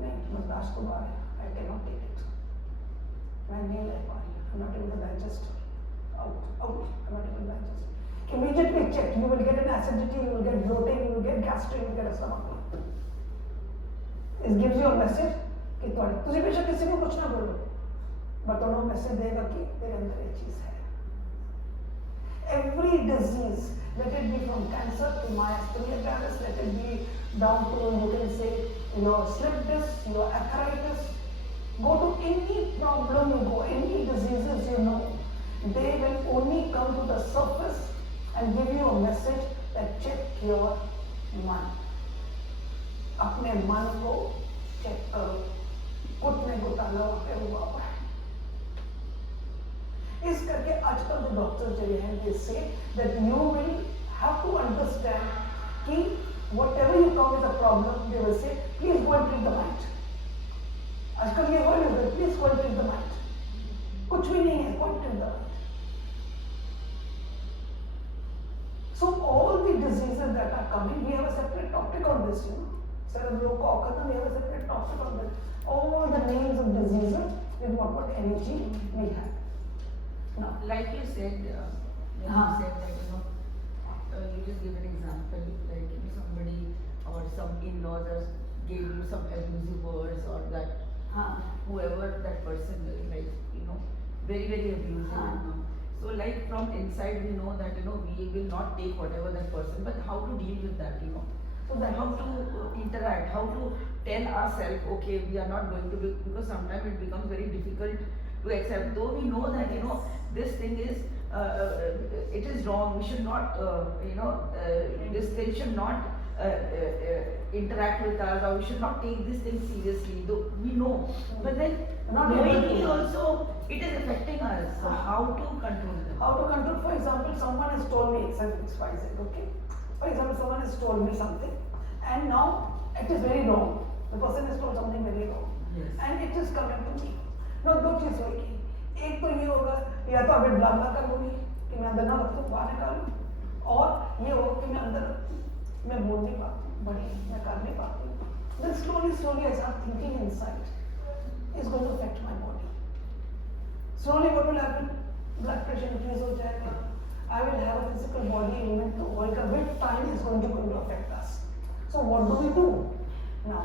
नहीं बर्दाश्त को बाहर है. I cannot take it. मैं नहीं ले पा रही. I'm not able to digest it. Out. I'm not able to digest it. Immediately check. You will get an acidity, you will get bloating, you will get gastric, you will get a stomach pain. It gives you a message कि तुझे बेशक किसी को कुछ ना बोलो, but वो message देगा कि तेरे अंदर ये चीज है. Every disease, let it be from cancer to myasthenia gravis, let it be down to you can say your slip disc, your arthritis. Go to any problem you go, any diseases you know, they will only come to the surface and give you a message that check your mind. अपने मन को check करो. घुटने घुटाना वहाँ पे हुआ है. इस करके आजकल जो डॉक्टर जो हैं they say that you will have to understand कि whatever you come with a problem they will say please go and treat the mind. आजकल ये वर्ड है please go and treat the mind. कुछ भी नहीं है, go and treat the mind. So all the diseases that are coming, we have a separate topic on this, you know. We have a separate topic on this. All the names of diseases with what energy we have. Now, like you said, when you said that, you just give an example, like somebody or some in-laws gave you some abusive words or that whoever that person is, like, very, very abusive. So like from inside we know that, we will not take whatever that person, but how to deal with that, So that how to interact, how to tell ourselves, okay, we are not going to be, because sometimes it becomes very difficult to accept, though we know that, this thing is, it is wrong, we should not, this thing should not interact with us, or we should not take this thing seriously, though we know, but then knowingly also, it is affecting us, so how to control them? How to control, for example, someone has told me XYZ, okay? For example, someone has told me something, and now it is very wrong. The person has told something very wrong, yes. And it is coming to me. Now, दो चीज होगी. एक तो ये होगा, या तो अभी ब्ला कर लूँगी कि मैं अंदर ना रखूँ, बाहर निकालूँ, और ये होगा कि मैं अंदर मैं बोल नहीं पाती, बड़ी मैं कर नहीं पाती. Then slowly, I start thinking inside, it's going to affect my body. Slowly, what will happen? Blood pressure increase हो जाएगा. I will have a physical body ailment to होगा. With time is going to affect us. So what do we do? Now,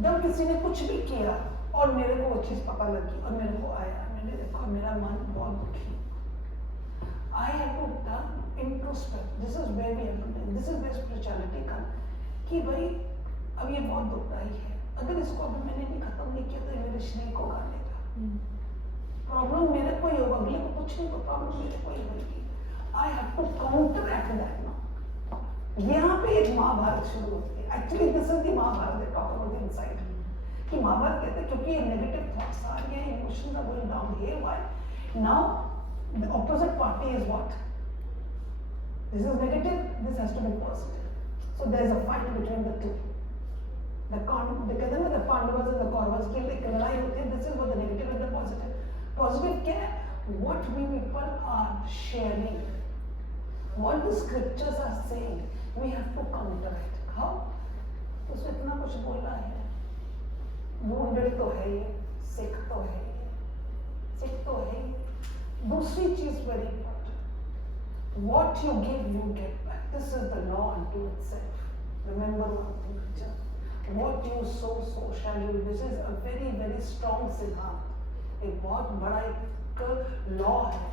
जब किसी ने कुछ भी किया और मेरे को वो चीज पता लगी और मेरे को आया, मैंने देखा मेरा मन बहुत दुखी. I have to turn introspect. This is where we have to do. This is where spirituality comes. कि भाई अब ये बहुत दुखदाई है. अगर इसको अभी मैंने नहीं खत्म नहीं किया तो ये मेरे शरीर को खा लेगा. प्रॉब्लम मेरे को ही होगा, अगले को कुछ नहीं, तो प्रॉब्लम मेरे को ही होगी. I have to counteract that now. यहाँ पे एक महाभारत शुरू होती है. Actually, this is the Mahabharat. They talk about the inside. कि महाभारत कहते हैं क्योंकि ये negative thoughts आ रही हैं, emotions are going down here. Why? Now, the opposite party is what? This is negative, this has to be positive. So there is a fight between the two. The कहते हैं ना the Pandavas and the Kauravas की एक लड़ाई होती है. This is what the negative and the positive. Positive क्या है? What we people are sharing, what the scriptures are saying, we have to counter it. How? तो उसमें इतना कुछ बोला है. Wounded तो है ये, sick तो है ये, sick तो है ये. दूसरी चीज very important. What you give, you get back. This is the law unto itself. Remember one thing, Richard. What you sow, so shall you. This is a very, very strong सिद्धांत. एक बहुत बड़ा एक law है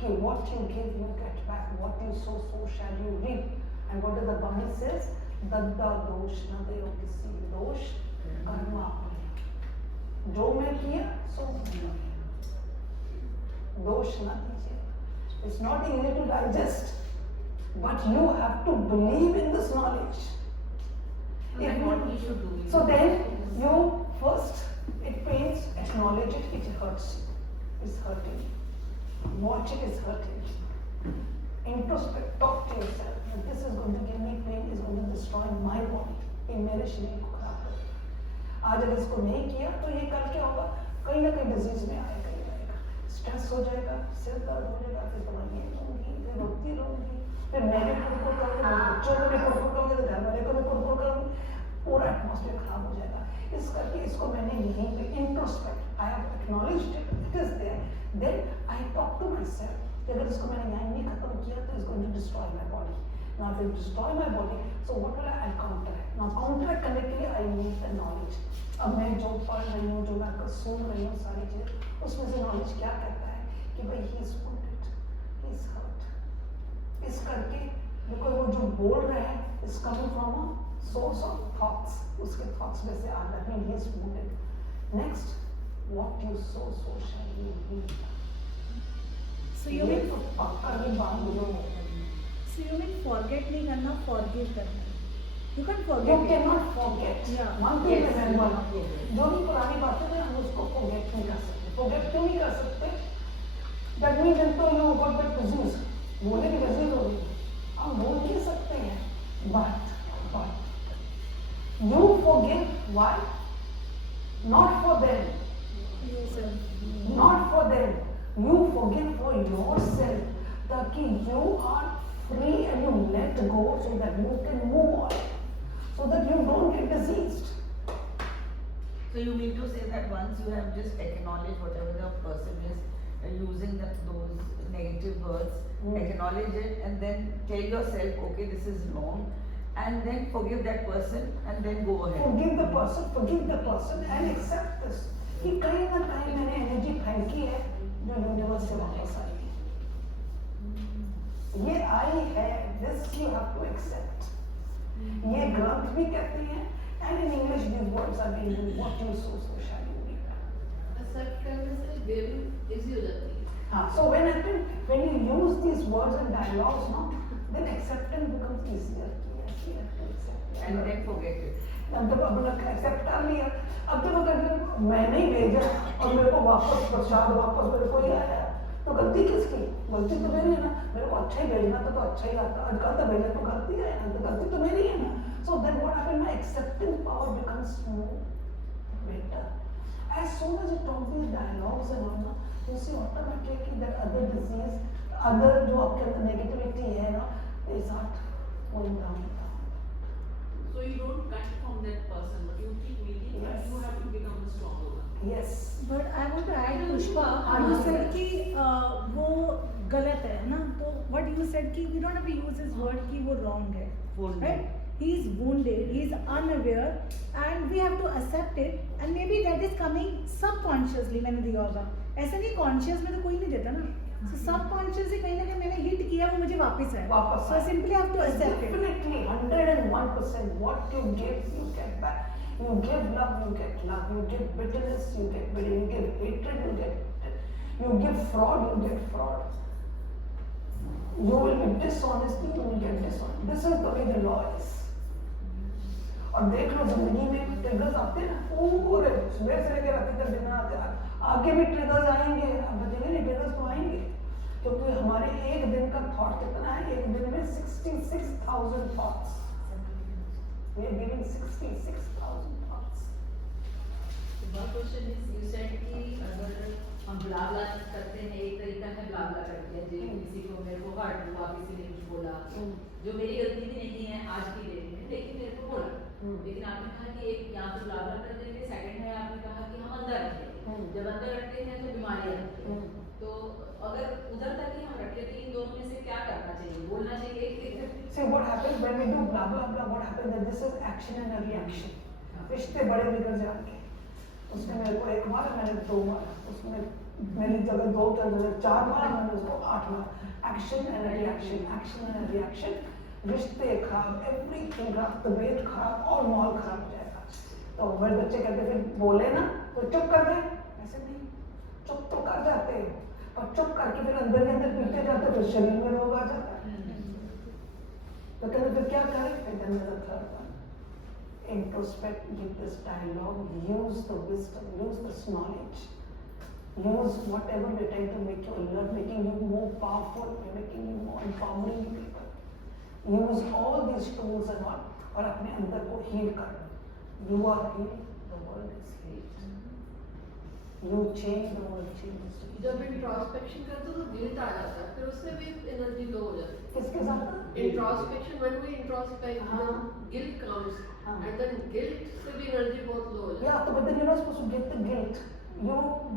कि what you give, you get back. What you sow, so shall you reap. And what does the Bible says? दद्दा दोष न देओ किसी दोष कर्म अपने. जो मैं किया, सो मैंने किया. दोष न दीजिए. It's not easy to digest, but you have to believe in this knowledge. And what we should do. So then you first, it pains, acknowledge it, it hurts you. It's hurting you. Watch it, it's hurting you. Introspect, talk to yourself. That this is going to give me pain, is going to destroy my body. ये मेरे शरीर को खराब करेगा. आज अगर इसको नहीं किया तो ये कल क्या होगा? कहीं ना कहीं डिजीज में आएगा ही आएगा. स्ट्रेस हो जाएगा, सिर दर्द हो जाएगा, फिर दवाइयाँ लूंगी, फिर रोती रहूंगी, फिर मैं भी कुरकुर करूंगी, मेरे बच्चों को भी कुरकुर करूंगी, तो घर वाले को भी कुरकुर करूंगी. पूरा एटमॉस्फेयर खराब हो जाएगा. इस करके इसको मैंने यहीं पे introspect, I have acknowledged it, it is there, then I talk to myself कि अगर इसको मैंने यहीं नहीं खत्म किया तो it's going to destroy my body. Now it will destroy my body, so what will I counter it. Now counter करने के लिए आई नीड द नॉलेज. अब मैं जो पढ़ रही हूँ, जो मैं सुन रही हूँ सारी चीजें, उसमें से नॉलेज क्या कहता है कि भाई he is wounded, he is hurt. इस करके बिकॉज वो जो बोल रहे हैं is coming from a source of thoughts. उसके thoughts में से आ रहा है. That means he is wounded. Next, what you sow, so shall you reap. So you mean पक्का ये बात बोलो. So you mean forget नहीं करना, forgive करना. You can't forget. You it. cannot forget. Yeah. One thing Yes, remember. you cannot forget. जो भी पुरानी बातें हैं हम उसको forget नहीं कर सकते. Forget क्यों नहीं कर सकते? That means then तो you got that disease. बोले की disease हो गई. हम बोल नहीं सकते हैं. But you forgive. Why? Not for them. Yourself. Not for them. You forgive for yourself. ताकि you are free and you let go so that you can move on. So that you don't get diseased. So you mean to say that once you have just acknowledged whatever the person is using those negative words, acknowledge it and then tell yourself, okay, this is wrong, and then forgive that person and then go ahead. Forgive the person and accept this. कि कहीं ना कहीं मैंने energy फेंकी है जो universe से वापस आई है. ये आई है. This you have to accept. ये ग्रंथ भी कहते हैं and in English these words are being used. What you sow, so shall you reap. Accept करने से गिविंग इजी हो जाती है. हाँ, so when you use these words and dialogues, no, then acceptance becomes easier. Yes, you have to accept. And then forget it. अब जब अपना accept कर लिया, अब जब अगर मैंने ही भेजा और मेरे को वापस प्रसाद वापस मेरे को ही आया, तो गलती किसकी? गलती तो मेरी है ना. मेरे को अच्छा ही भेजना था तो अच्छा ही आता. आज गलत भेजा तो गलती है ना, तो गलती तो मेरी है ना. So then what happened? My acceptance power becomes more better. As soon as you talk these dialogues and all, you see automatically that other disease, other जो आपके अंदर negativity है ना, they start going down. So you don't cut from that person, but you keep meeting, Yes. but you have to become the stronger one. Yes. But I want to add Pushpa. हाँ, You हाँ, said yes. कि वो गलत है ना, तो what you said कि we don't have to use his word कि वो wrong है, Wounded. right? He is wounded, he is unaware, and we have to accept it. And maybe that is coming subconsciously. मैंने दिया होगा. ऐसा नहीं conscious में तो कोई नहीं देता ना. So subconsciously कहीं ना कहीं मैंने hit किया, वो मुझे वापस आया. वापस So आया. simply have to accept it. Definitely 101%. What you give, you get back. You give love, you get love. You give bitterness, you get bitter. You give hatred, you get hatred. You give fraud, you get fraud. You will be dishonest, you will get dishonest. This is the way the law is. और देख लो जिंदगी में triggers आते हैं ना, पूरे सुबह से लेकर रात तक दिन आते हैं. आगे भी ट्रिगर्स आएंगे, अब बचेंगे नहीं, ट्रिगर्स तो आएंगे क्योंकि हमारे एक दिन का थॉट thought कितना है एक दिन में 66,000 thoughts. We are giving 66,000 thoughts. My question is, you said कि अगर हम ब्लाबला करते हैं, एक तरीका है ब्लाबला करते हैं, जो किसी को मेरे को हर्ट हुआ, किसी ने कुछ बोला, जो मेरी गलती भी नहीं है आज की डेट में, लेकिन मेरे को बोला, लेकिन आपने कहा कि एक यहाँ पे ब्लाबला कर देंगे, सेकंड है आपने कहा कि हम अंदर रखेंगे, जब अंदर रखते हैं तो बीमारी आती है, तो अगर उधर तक ही हम रखते तो इन दोनों में से क्या करना चाहिए, बोलना चाहिए कि See what happens when we do blah blah blah. What happens that this is action and a reaction. रिश्ते बड़े बिगड़ जाएंगे. उसने मेरे को एक मारा, मैंने दो मारा. उसने मेरी जगह दो कर जगह चार मारा, मैंने उसको 8 मारा. Action and a reaction. Action and a reaction. रिश्ते खराब, everything खराब, तबीयत खराब और माहौल खराब हो जाएगा. तो वह बच्चे कहते फिर बोले ना तो चुप कर दे. ऐसे नहीं, चुप तो कर जाते हैं, पर चुप करके फिर अंदर के अंदर पीते जाते, फिर शरीर में रोग आ जाता है. तो कहते फिर क्या करें? फिर another third one. Introspect, give this dialogue, use the wisdom, use this knowledge, use whatever we're trying to make you alert, making you more powerful, making you more empowering people. Use all these tools and all, और अपने अंदर को heal करो. You are healed, the world is healed. You change, the world changes. जब introspection करते हो तो guilt आ जाता है, फिर उससे भी एनर्जी लो हो जाती है. किसके साथ? इंट्रोस्पेक्शन when we introspect, हाँ. guilt comes, हाँ. and then guilt से भी एनर्जी बहुत लो हो जाती है. Yeah, but then you're not supposed to get the guilt.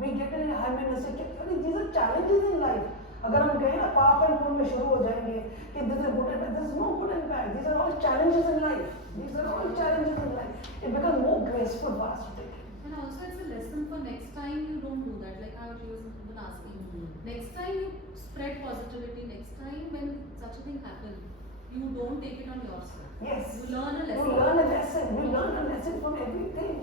We get it in high message. These are challenges in life. अगर हम कहें ना पाप एंड पुण्य में शुरू हो जाएंगे कि this is good and bad, this is no good and bad. These are all challenges in life. These are all challenges in life. It becomes more graceful for us to take it. And also it's a lesson for next time you don't do that. Like how you was asking. Next time you spread positivity. Next time when such a thing happens, you don't take it on yourself. Yes. You learn a lesson. You learn a lesson. You learn a lesson from everything.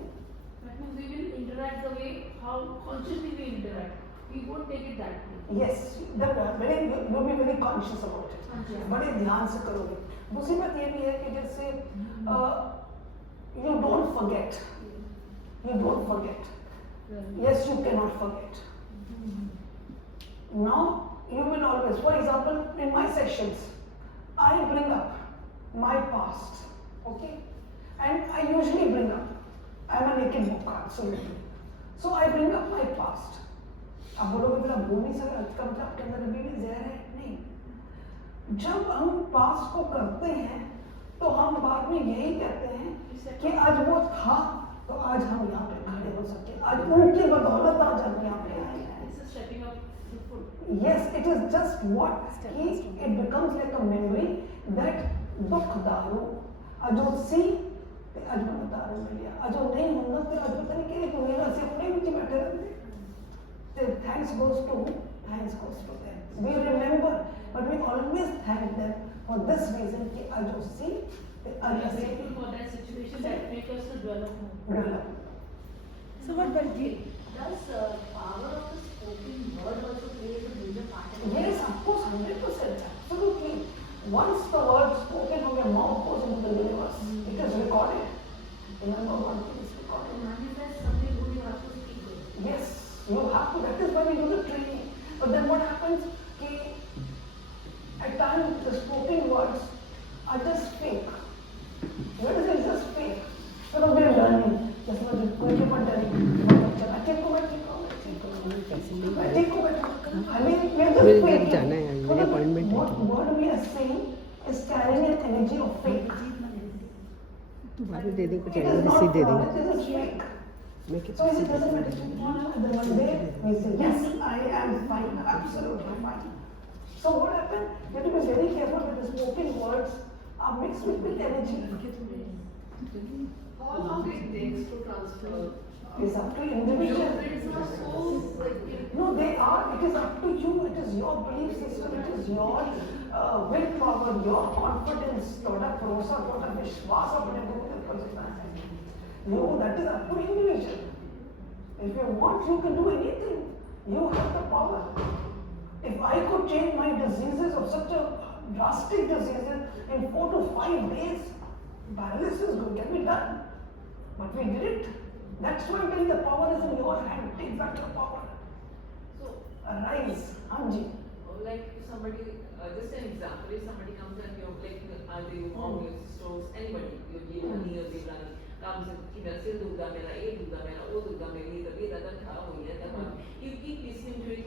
That means we will interact the way how consciously we interact. We won't take it that way. Yes. You'll be very conscious about it. बड़े ध्यान से करोगे. दूसरी बात ये भी है कि जैसे you don't forget. You don't forget. Yes, you cannot forget. Now you will always, for example, in my sessions, I bring up my past, okay, and I usually bring up. I am a naked book, absolutely. So I bring up my past. अब बोलोगे फिर आप बोल नहीं सकते, इसका मतलब आपके अंदर अभी भी जहर है? नहीं. जब हम पास्ट को करते हैं तो हम बाद में यही कहते हैं कि आज वो था तो आज हम यहाँ पे खड़े हो सके, आज उनकी बदौलत आज हम यहाँ पे आए हैं. This is stepping up the foot. Yes, it is just what it becomes like a memory that दुख दारू अजो सी ते अज मैं दारू मिल गया, अजो नहीं होगा फिर अज पता नहीं कि दुनिया से अपने नीचे बैठे रहते. Thanks goes to them. We remember, but we always thank them for this reason कि अजो सी ते We a are C grateful for that situation that make us to develop more. So what Balji? Does power of the spoken word also plays a major part in it? Yes, of course, 100%, absolutely. Once the word spoken from your mouth goes into the universe, it is recorded. Remember, one thing is recorded. Manifest something good, you have to speak it. Yes, you have to. That is why we do the training. But then what happens? Ki at times the spoken words are just fake. What is it? Just fake. So we are learning. Just like कोई के पर डरे. ठीक को बैठ. I mean, we are just fake. What we are saying is carrying an energy of fake. तुम्हारे दे दे कुछ It is ऐसे not दे flawed, देंगे. it is fake. मैं क्या So is it doesn't matter to you, and then one day we say, yes, I am fine, absolutely fine. So what happened? You have to be very careful with the spoken words are mixed with energy. How long it takes to transfer? It's up to individual. Blueprints are so like No, they are. It is up to you. It is your belief system. It is your willpower, your confidence. थोड़ा भरोसा, थोड़ा विश्वास अपने ऊपर करना है. You, that is up to individual. If you want, you can do anything. You have the power. If I could change my diseases of such a drastic diseases in 4 to 5 days, paralysis can be done. But we did it. That's why when the power is in your hand, take back your power. So Arise. Hanji. like if somebody, just an example, if somebody comes and like either your mom, your sisters, anybody, your Devrani or Devrani comes and सिर दुखदा मेरा, ये दुखदा मेरा, वो दुखदा मेरी तबीयत अगर खराब हुई है तब you keep listening to it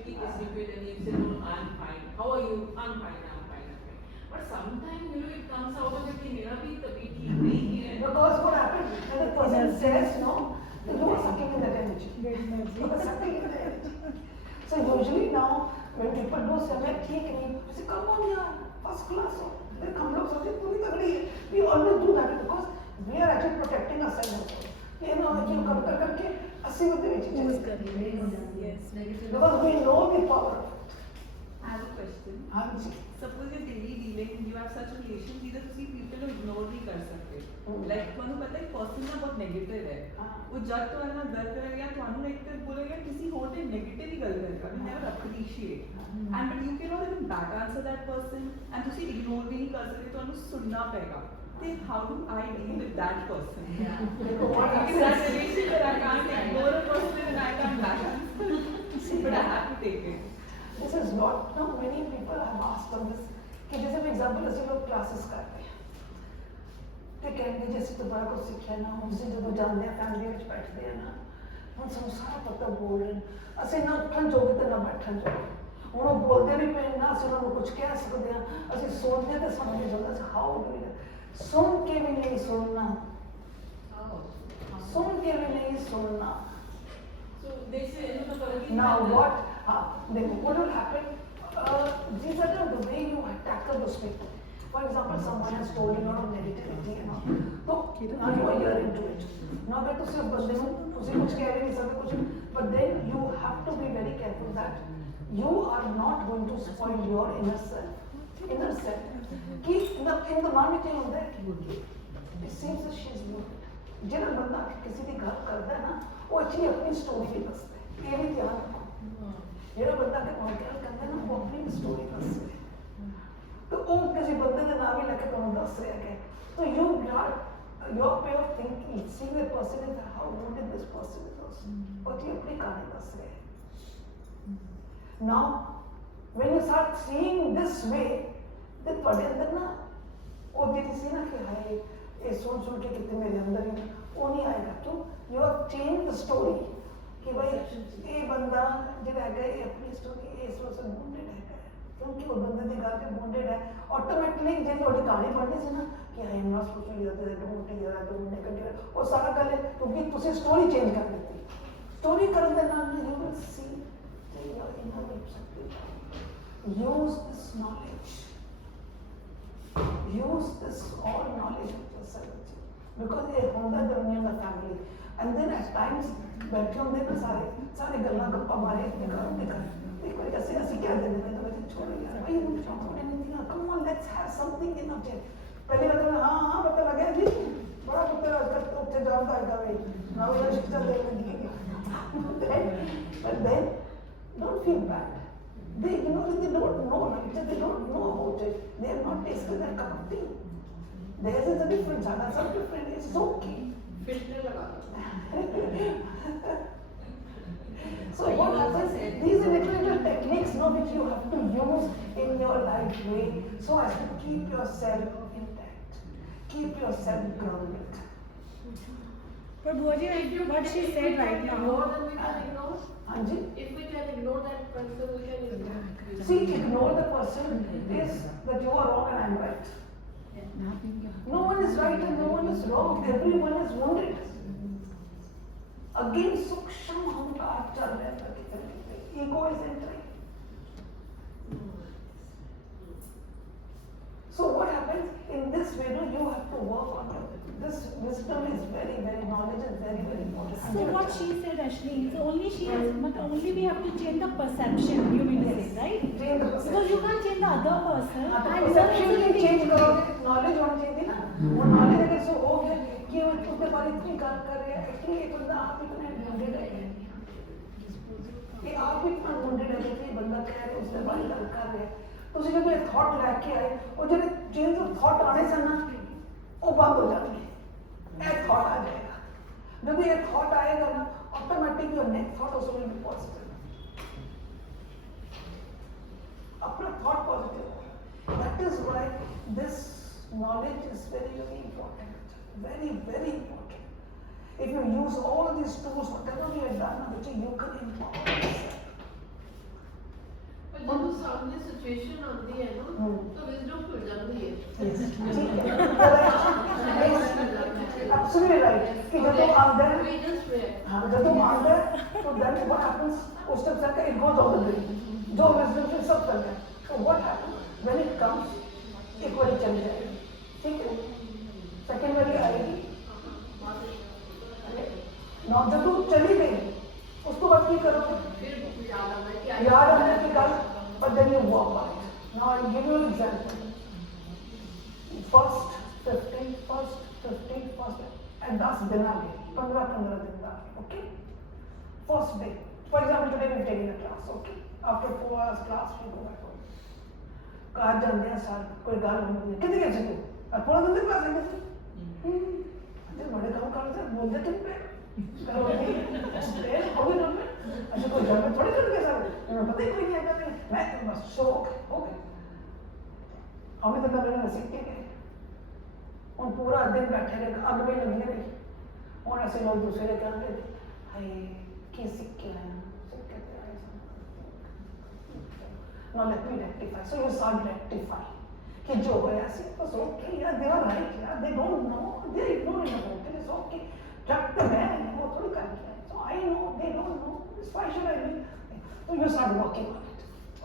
and you say no, I'm fine. How are you? I'm fine. But sometimes it comes out of it कि मेरा भी तबीयत ठीक नहीं है. Because what happens when the person says no, then you are sucking in that energy. You are sucking in that energy. So usually now when people do say मैं ठीक नहीं, I say come on यार, first class हो. Then हम लोग सोचते पूरी तगड़ी है. We always do that because we are actually protecting ourselves. ये ना कि हम करके 80 बंदे बेच चले. Yes. Because we know the power. I have a question. हाँ जी. Suppose you're daily dealing, you have such relations, either to see people who ignore नहीं कर सकते. Like ਤੁਹਾਨੂੰ ਪਤਾ ਹੈ person ਨਾ ਬਹੁਤ negative ਹੈ. ਉਹ ਜਦ ਤੁਹਾਡੇ ਨਾਲ ਗੱਲ ਕਰੇਗਾ ਤੁਹਾਨੂੰ ਇੱਕ ਤੇ ਬੋਲੇਗਾ ਕਿਸੇ ਹੋਰ ਤੇ negative ਹੀ ਗੱਲ ਕਰੇਗਾ. You never appreciate. And but you cannot even back answer that person. And ਤੁਸੀਂ ignore ਵੀ ਨਹੀਂ ਕਰ ਸਕਦੇ ਤੁਹਾਨੂੰ ਸੁਣਨਾ ਪਏਗਾ. Then how do I deal with that person? Yeah. Because that relation that I can't ignore a person and I can't back answer. But I have to take it. This is not, now many people have asked on this कि जैसे for example ऐसे लोग classes करते हैं ते कहेंगे जैसे तो बड़ा कुछ सीखा ना उनसे जो जानते हैं फैमिली में बैठते हैं ना हम सब सारा पता बोल रहे हैं ऐसे ना उठन जोगे तो ना बैठन जोगे ਹੁਣ ਉਹ ਬੋਲਦੇ ਨਹੀਂ ਪਏ ਨਾ ਅਸੀਂ ਉਹਨਾਂ ਨੂੰ ਕੁਝ ਕਹਿ ਸਕਦੇ ਹਾਂ ਅਸੀਂ ਸੁਣਦੇ ਤੇ ਸਮਝ ਨਹੀਂ ਸਕਦਾ ਅਸੀਂ ਹਾਊ ਡੂ ਇਟ ਸੁਣ ਕੇ ਵੀ ਨਹੀਂ ਸੁਣਨਾ ਸੁਣ ਕੇ ਵੀ ਨਹੀਂ ਸੁਣਨਾ So they say now what then what will happen these are the way you tackle those people. For example, someone has told you a lot of negativity and all. So now you are here into it. Now that ਤੁਸੀਂ ਬੰਦੇ ਨੂੰ ਤੁਸੀਂ ਕੁਝ ਕਹਿ ਨਹੀਂ ਸਕਦੇ ਕੁਝ but then you have to be very careful that you are not going to spoil your inner self कि in the mind में क्या होता है it seems that she is wounded. ਜਿਹੜਾ ਬੰਦਾ ਕਿਸੇ ਦੀ ਗੱਲ ਕਰਦਾ ਹੈ ਨਾ ਉਹ ਅੱਛੀ ਆਪਣੀ ਸਟੋਰੀ ਵੀ ਦੱਸਦਾ ਹੈ ਇਹ ਵੀ ਧਿਆਨ ਰੱਖੋ ਜਿਹੜਾ ਬੰਦਾ ਕਿ ਗੱਲ ਕਰਦਾ ਨਾ ਉਹ ਆਪਣੀ ਸਟੋਰੀ ਦੱਸਦਾ ਹੈ तो ਉਹ ਕਿਸੇ ਬੰਦੇ ਦੇ ਨਾਮ ਹੀ ਲੈ ਕੇ ਤੁਹਾਨੂੰ ਦੱਸ ਰਿਹਾ ਹੈ so you are your way of thinking seeing the person is how wounded this person is also ਉਹ ਜੀ ਆਪਣੀ ਕਹਾਣੀ ਦੱਸ ਰਿਹਾ ਹੈ now when you start seeing this way then ਤੁਹਾਡੇ ਅੰਦਰ ਨਾ ਉਹ ਜਿਹੜੀ ਸੀ ਨਾ ਕਿ ਹਾਏ ਇਹ ਸੁਣ ਕੇ ਕਿਤੇ ਮੇਰੇ ਅੰਦਰ ਹੀ ਉਹ ਨਹੀਂ ਆਏਗਾ ਕਿਉਂ you have changed the story कि भाई ये बंदा ਜਿਹੜਾ ਹੈਗਾ ਇਹ ਆਪਣੀ ਸਟੋਰੀ ਇਸ ਵਸੇ ਬੌਂਡਡ ਹੈਗਾ ਕਿਉਂਕਿ ਉਹ ਬੰਦੇ ਦੀ ਗੱਲ ਤੇ ਬੌਂਡਡ ਹੈ ਆਟੋਮੈਟਿਕਲੀ ਜੇ ਤੁਹਾਡੀ ਕਹਾਣੀ ਪੜ੍ਹਨੀ ਸੀ ਨਾ ਕਿ I am not supposed to do that don't hear don't negative ਉਹ ਸਾਰਾ ਗੱਲ ਹੈ ਕਿਉਂਕਿ ਤੁਸੀਂ ਸਟੋਰੀ ਚੇਂਜ ਕਰ ਦਿੱਤੀ ਸਟੋਰੀ ਕਰਨ ਦੇ ਨਾਲ you will see that you are in a way use this knowledge use this all knowledge of yourself because ਇਹ ਹੁੰਦਾ ਦੁਨੀਆ ਦਾ family and then at times बैठे होंगे ना सारे गल्ला गप्पा मारे एक बार ऐसे ऐसे क्या दे देते तो बच्चे छोड़ो यार भाई हम छोड़ने नहीं दिया come on let's have something in of date पहले मतलब हाँ पता लगा जी बड़ा पुत्र आजकल तो उठे जाता है भाई ना वो शिक्षा दे देंगे but then don't feel bad they you know they don't know they don't know about it they have not tasted that cup of tea there is a difference and some different it's okay filter लगा so what happens these are little techniques no which you have to use in your life way so as to keep yourself intact keep yourself grounded but Bhuaji, what she said right now More than we can ignore. Anji? If we can ignore that person, we can ignore. See, ignore the person is that you are wrong and I am right. No one is right and no one is wrong. Everyone is wounded. Again, Suksham Ahamkar chal raha hai. Ego is entering. So what happens in this way? No, you have to work on your. This wisdom is very, very knowledge is very, very important. so what she said Ashwini so only she has but only we have to change the perception you mean to say right Change the perception. because you can't change the other person हाँ तो and perception you he change करोगे knowledge होनी चाहिए ना वो knowledge अगर सो हो गया कि वो उसके बारे इतनी बात कर रहे हैं कि ये बंदा आप इतना wounded है कि आप इतना wounded है कि बंदा कह रहे उसके बारे बात कर रहे हैं तो उसे जब ये thought लेके आए और जब change of thought आने से ना वो बंद हो जाती है एक thought आ जाएगा जब ये thought आएगा ना automatically your next thought also will be positive अपना thought positive हो. That is why this knowledge is very very important, very very important. If you use all these tools, whatever we have done, Abhijit, you can empower yourself. पर जब उस सामने situation आती है ना तो विजडम खुल जाती है Yes. Absolutely right. कि जब तुम अंदर, we just react हाँ जब तुम अंदर, तो then what happens? उस टाइम से it goes on the brain. जो wisdom से सब कर गया. So what happens? When it comes, एक बारी चली जाएगी. ठीक है? Second बारी आएगी. ना जब तुम चली गई, उसको बाद की करोगे? फिर याद आता है कि याद आने की बात, but then you work on it. Now I'll give you an example. First 15, and 10 दिन आ गए, 15 दिन आ गए, okay? First day. For example, today we've taken a class, okay? After 4 hours class, we go back home. कहाँ जाते हैं sir? कोई गाल नहीं कितने कैसे तू? और पूरा दिन क्लास है कैसे? अरे बड़े काम कर रहे थे, बोलते तुम पे. करो नहीं, हो गए ना मैं. अच्छा कोई घर में थोड़ी करके सर, तुम्हें पता ही कोई नहीं आता नहीं. मैं बस शौक हो गए. हमें तो कभी नहीं सीख के गए. और पूरा दिन बैठे रहे, आग में लगी रही. और ऐसे लोग दूसरे क्या कहते थे, हाय क्या सीख के आया, सीख के आया. Now let me rectify. So you start rectify. कि जो है ऐसे बस okay यार, they are right यार, they don't know, they are ignoring about it. It's okay. जब तक मैं वो थोड़ी करके आए. So I know they don't know. Why should I be? So you start working on it.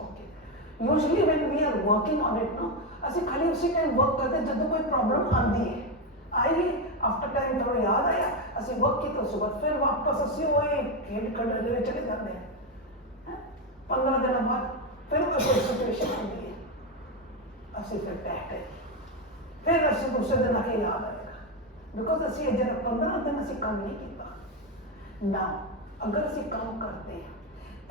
Okay. Usually when we are working on it, no, ऐसे खाली उसी टाइम वर्क करते जब तो कोई प्रॉब्लम आती है. आइए आफ्टर टाइम थोड़ा याद आया, ऐसे वर्क की तो सुबह फिर वापस ऐसे वही हेड कर चले जाते हैं. 15 दिन बाद फिर कोई सिचुएशन आती है, ऐसे फिर बैठे, फिर ऐसे दूसरे दिन आके याद आएगा. बिकॉज ऐसे जरा 15 दिन ऐसे काम नहीं किया. नाउ अगर ऐसे काम करते हैं,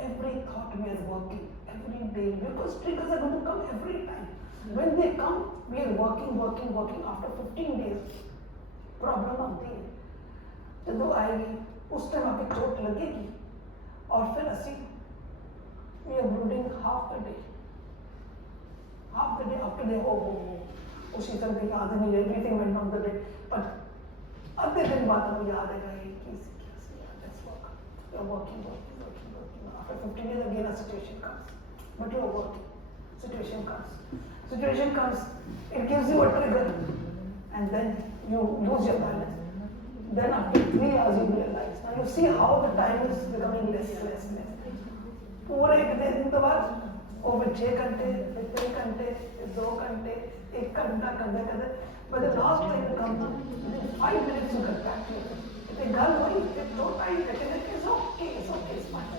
every thought we are working every day, because triggers are going to come every time. When they come, we are working. After 15 days, problem आती है. जब आएगी उस टाइम आपकी चोट लगेगी और फिर ऐसे we are brooding half the day after day. हो उसी तरह की याद नहीं, everything went on the day, but आधे दिन बाद हमें याद आएगा ये कैसे याद. Let's work. You are working. After 15 days again a situation comes, but you are working. Situation comes, it gives you a trigger, and then you lose your balance. Then after 3 hours you realize. Now you see how the time is becoming less. पूरे एक दिन के बाद और फिर 6 घंटे, फिर 3 घंटे, फिर 2 घंटे, 1 घंटा करते. But the last time you come down, within 5 minutes you get back to it. If girl why it's so tight, it's okay, it's fine.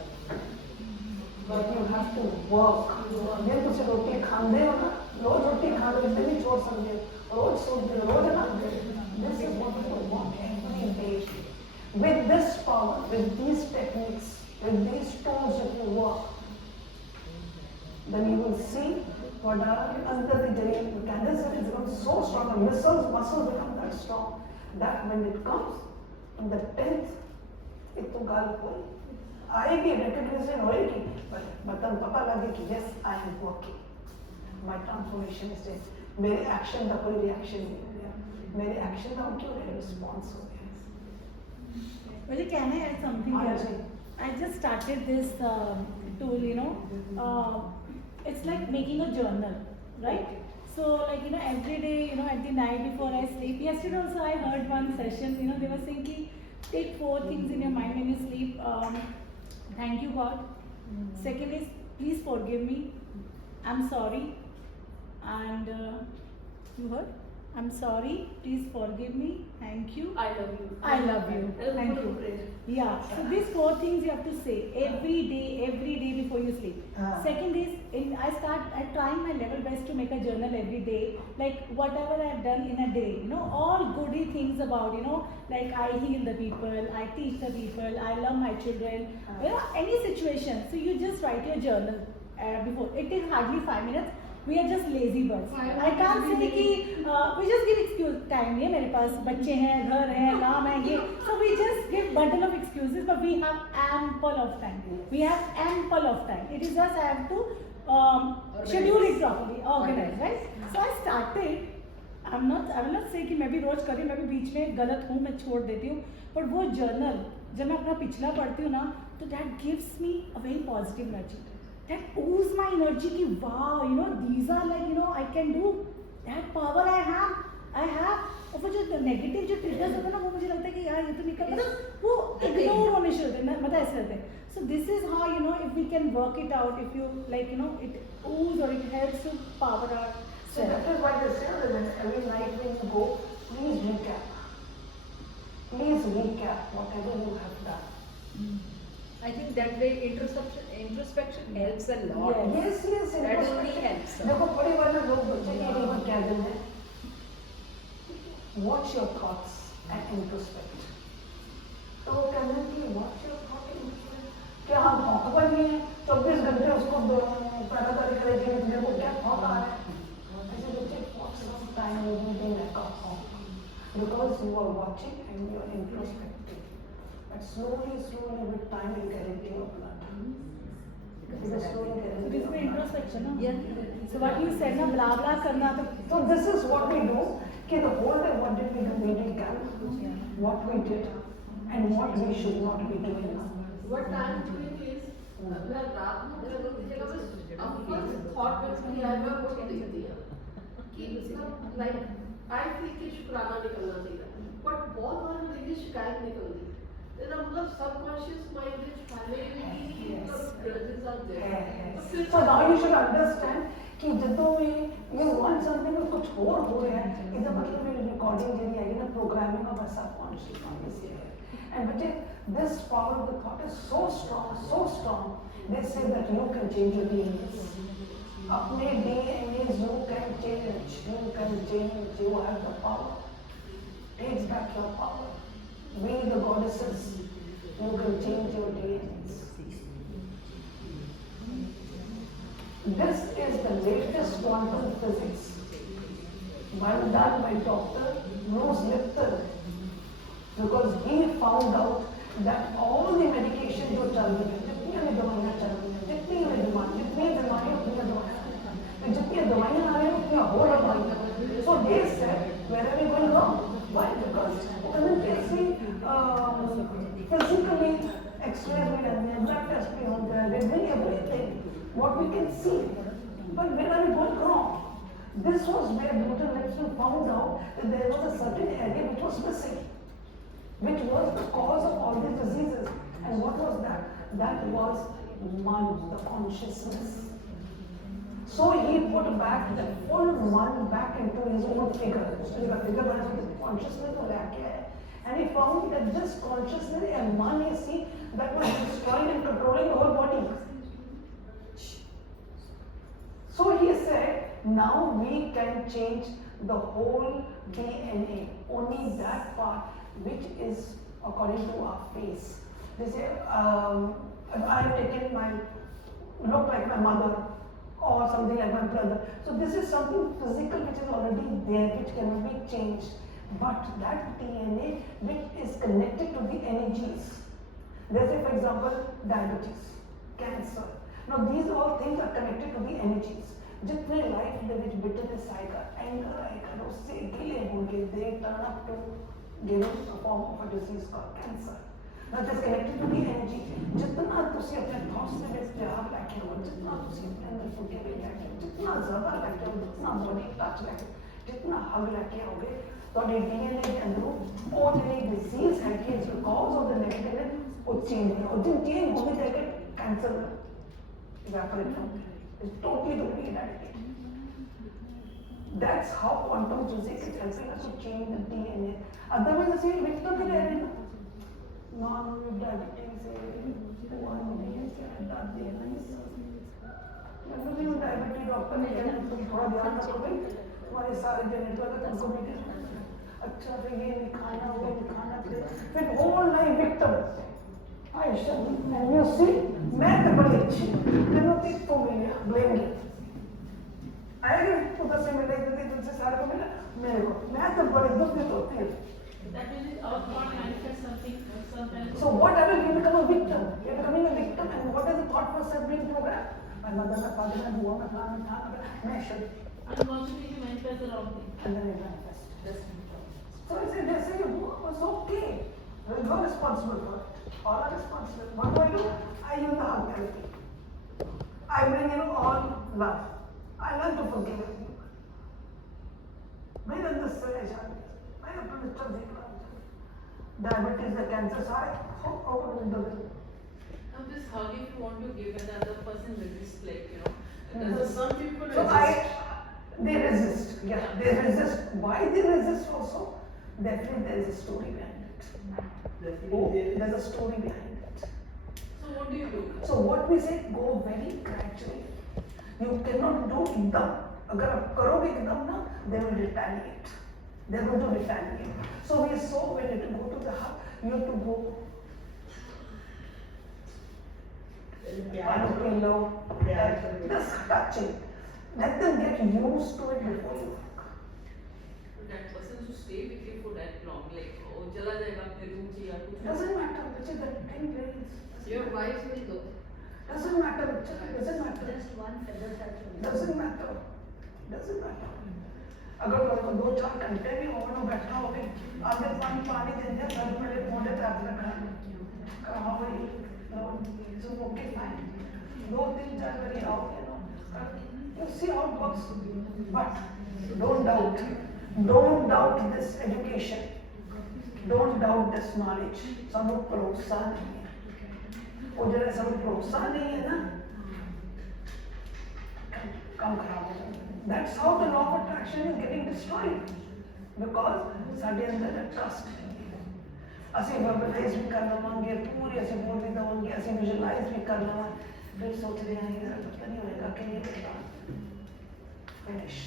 But you have to work. ये तुझे रोटी खाने हो ना, रोज रोटी खा लो, इसे नहीं छोड़ सकते. रोज सोते, रोज नाते. This is what you want every day. With this power, with these techniques, with these tools, if you work, then you will see what are under the day. The cancer is become so strong, the muscles become that strong, that when it comes in the 10th, it तो गाल कोई आएगी, recognition होएगी, but तब पता लगे कि yes, I am working. My transformation is there. मेरे action का कोई reaction नहीं हो गया, मेरे action का क्यों response हो गया. Well, can I add something here? I just started this tool, it's like making a journal, right? So like, every day, at the night before I sleep. Yesterday also I heard one session, they were saying ki, take 4 things in your mind when you sleep. Thank you God. Second is, please forgive me. I'm sorry. And you heard? I'm sorry, please forgive me, thank you. I love you. I love you. Thank you. Yeah. So these 4 things you have to say every day before you sleep. Second is, I'm trying my level best to make a journal every day. Like whatever I've done in a day, all goody things about, like I heal the people, I teach the people, I love my children, any situation. So you just write your journal before. It takes hardly 5 minutes. We are just lazy birds. I can't say कि we just give excuse. Time नहीं है मेरे पास, बच्चे हैं, घर है, काम है ये. So we just give bundle of excuses, but we have ample of time. We have ample of time. It is just I have to schedule it properly, organize, right? So I started. I will not say कि मैं भी रोज करी, मैं भी बीच में गलत हूँ, मैं छोड़ देती हूँ. But वो journal जब मैं अपना पिछला पढ़ती हूँ ना, तो that gives me a very positive energy. That ooze my energy कि wow, you know, these are like, you know, I can do. That power I have. और वो जो नेगेटिव जो ट्रिगर्स होते हैं ना, वो मुझे लगता है कि यार ये तो निकल, मतलब वो इग्नोर होने शुरू होते हैं, मतलब ऐसे होते हैं. So this is how, you know, if we can work it out, if you like, you know, it ooze or it helps to power our So that is why they say that when every night when you go, please recap. Please recap whatever you have done. I think that way introspection helps a lot. Yes, yes. That only helps. देखो बड़े वाले लोग बच्चे के लिए क्या देते हैं? Watch your thoughts and introspect. तो वो कहते हैं कि watch your thoughts and introspect. क्या हम भौंकपन नहीं है? 24 घंटे उसको पैरादारी करेंगे कि मेरे को क्या थॉट आ रहा है? ऐसे बच्चे for some time will be like a hawk because you are watching and you are introspecting. But slowly with time you get into your blood. It is slowly getting So into this is your the blood. introspection, no? Yeah. So what you said ना, blah blah करना तो. So this is what we do. कि the whole day what did we do? We recap what we did and what we should not be doing now. What I'm doing is मैं रात में मेरा दोस्त की जगह में अब फर्स्ट थॉट में किया है, मैं वो लिख दिया कि मतलब लाइक आई फील कि शुक्राना निकलना चाहिए, बट बहुत बार मेरी शिकायत निकलती है. तेरा मतलब सबकॉन्शियस माइंड में पहले भी मतलब grudges are there. So now you should understand कि ਜਦੋਂ ਵੀ you want something और कुछ और हो रहा है, इसका मतलब मेरी रिकॉर्डिंग ਜਿਹੜੀ ਹੈਗੀ ਨਾ, programming of my subconscious mind is here. And but this power of the thought is so strong. They say that you can change your DNAs. अपने DNAs you can change. You have the power. Take back your power. We the goddesses, you can change your DNAs. This is the latest quantum physics, one done by Dr. Bruce Lipton, because he found out that all the medication जो चल रही है, जितनी भी दवाइयाँ चल रही हैं, जितनी बीमारियाँ उतनी दवाइयाँ, जितनी दवाइयाँ आ रही हैं उतनी हो रही हैं. So they said, where are we going wrong? Why? Because when कैसी physically X-rays भी रहती हैं, blood test भी होते हैं, they bring everything. What we can see, but where are we going wrong? This was where Dr. Lipton found out that there was a certain area which was missing, which was the cause of all these diseases. And what was that? That was man, the consciousness. So he put back the full man back into his own figure. So the figure was consciousness of that. And he found that this consciousness and man, you see, that was destroying and controlling the whole body. So he said, now we can change the whole DNA, only that part which is according to our face. They say, I have taken look like my mother or something like my brother. So this is something physical which is already there, which cannot be changed. But that DNA which is connected to the energies. They say, for example, diabetes, cancer. Now these all things are connected to the energies. जितने life ਦੇ ਵਿੱਚ bitterness आएगा, anger आएगा, उससे गिले होंगे, they turn up to a form of a disease called cancer. Now it is connected to the energy. जितना तुसी अपने thoughts ਦੇ ਵਿੱਚ प्यार लेके हो, जितना तुसी अपने अंदर forgiving लेके हो, जितना ज़्यादा लेके हो, जितना body touch लेके, जितना hug लेके आओगे, तो DNA ਦੇ ਅੰਦਰੋਂ ਉਹ ਜਿਹੜੀ disease ਹੈਗੀ is because of the negative ਉਹ change होगा. और जब change होने जाएगा, cancer evaporate from there. It's totally eradicated. That's how quantum physics is helping us to change the DNA. Otherwise, the same victim will be non-diabetes, diabetes doctor ने कहना तुम थोड़ा ध्यान रखो भाई, तुम्हारे सारे जेनेटर का तुमको भी अच्छा फिर ये नहीं खाना, वो नहीं खाना, फिर whole life victim. Aisha, and you see, मैं तो बड़ी अच्छी, मैंने तो मिला, blame me. आएगी तो दस मिनट देती तुमसे सारे को मिला, मेरे को, मैं तो बड़ी दुखित होती हूँ. That means our thought manifests something sometimes. So whatever you become a victim, you're becoming a victim, and what is the thought process being programmed? मैं मदर में फादर में बुआ में फलाना था मैं should Unconsciously you manifest the wrong thing. and then I manifest. So I said, they say, oh, it's okay. You're responsible for it. All are responsible. What do? I use the hug therapy. I bring in all love. I learn to forgive everyone. मेरे अंदर से ऐसा नहीं है। मैं अपने mister देख रहा हूँ। Diabetes है, cancer सारे over in the world. Now this hug, if you want to give and the other person resists, like, you know, Mhm. there's some people So resist. they resist. Yeah, they resist. Why they resist also? Definitely there is a story behind it. Oh, there's a story behind it. So what do you do? So what we say, go very gradually. You cannot do एकदम. अगर आप करोगे एकदम ना, they will retaliate. They are going to retaliate. So we so when you go to the hub, you have to go. I don't know. Just touching. Let them get used to it before you hug. That person who stay with you for that long, like, oh, चला जाएगा अपने room से या कुछ. Doesn't matter which is the 10 days. Your wife will go. Doesn't matter which is, doesn't matter. Just one feather touch only. Doesn't matter. Doesn't matter. अगर तुमको 2-4 घंटे भी हो ना बैठना हो गई, आगे पानी देते हैं, घर में ले मोड़े पे आप रखा है. कहाँ वही? So okay fine. 2-3-4 बारी आओगे ना, you see how it works. But don't doubt. Don't doubt this education. Don't doubt this knowledge. सब लोग प्रोत्साहन नहीं है. वो जरा सब लोग प्रोत्साहन नहीं है ना, काम खराब हो जाता है. That's how the law of attraction is getting destroyed. Because ਸਾਡੇ ਅੰਦਰ ਦਾ trust ਨਹੀਂ ਹੈ. ਅਸੀਂ verbalize ਵੀ ਕਰ ਲਵਾਂਗੇ, ਪੂਰੀ ਅਸੀਂ ਬੋਲ ਵੀ ਦਵਾਂਗੇ, ਅਸੀਂ visualize ਵੀ ਕਰ ਲਵਾਂਗੇ, ਫਿਰ ਸੋਚਦੇ ਹਾਂ ਯਾਰ ਪਤਾ ਨਹੀਂ ਹੋਏਗਾ ਕਿ ਨਹੀਂ ਹੋਏਗਾ. Finish.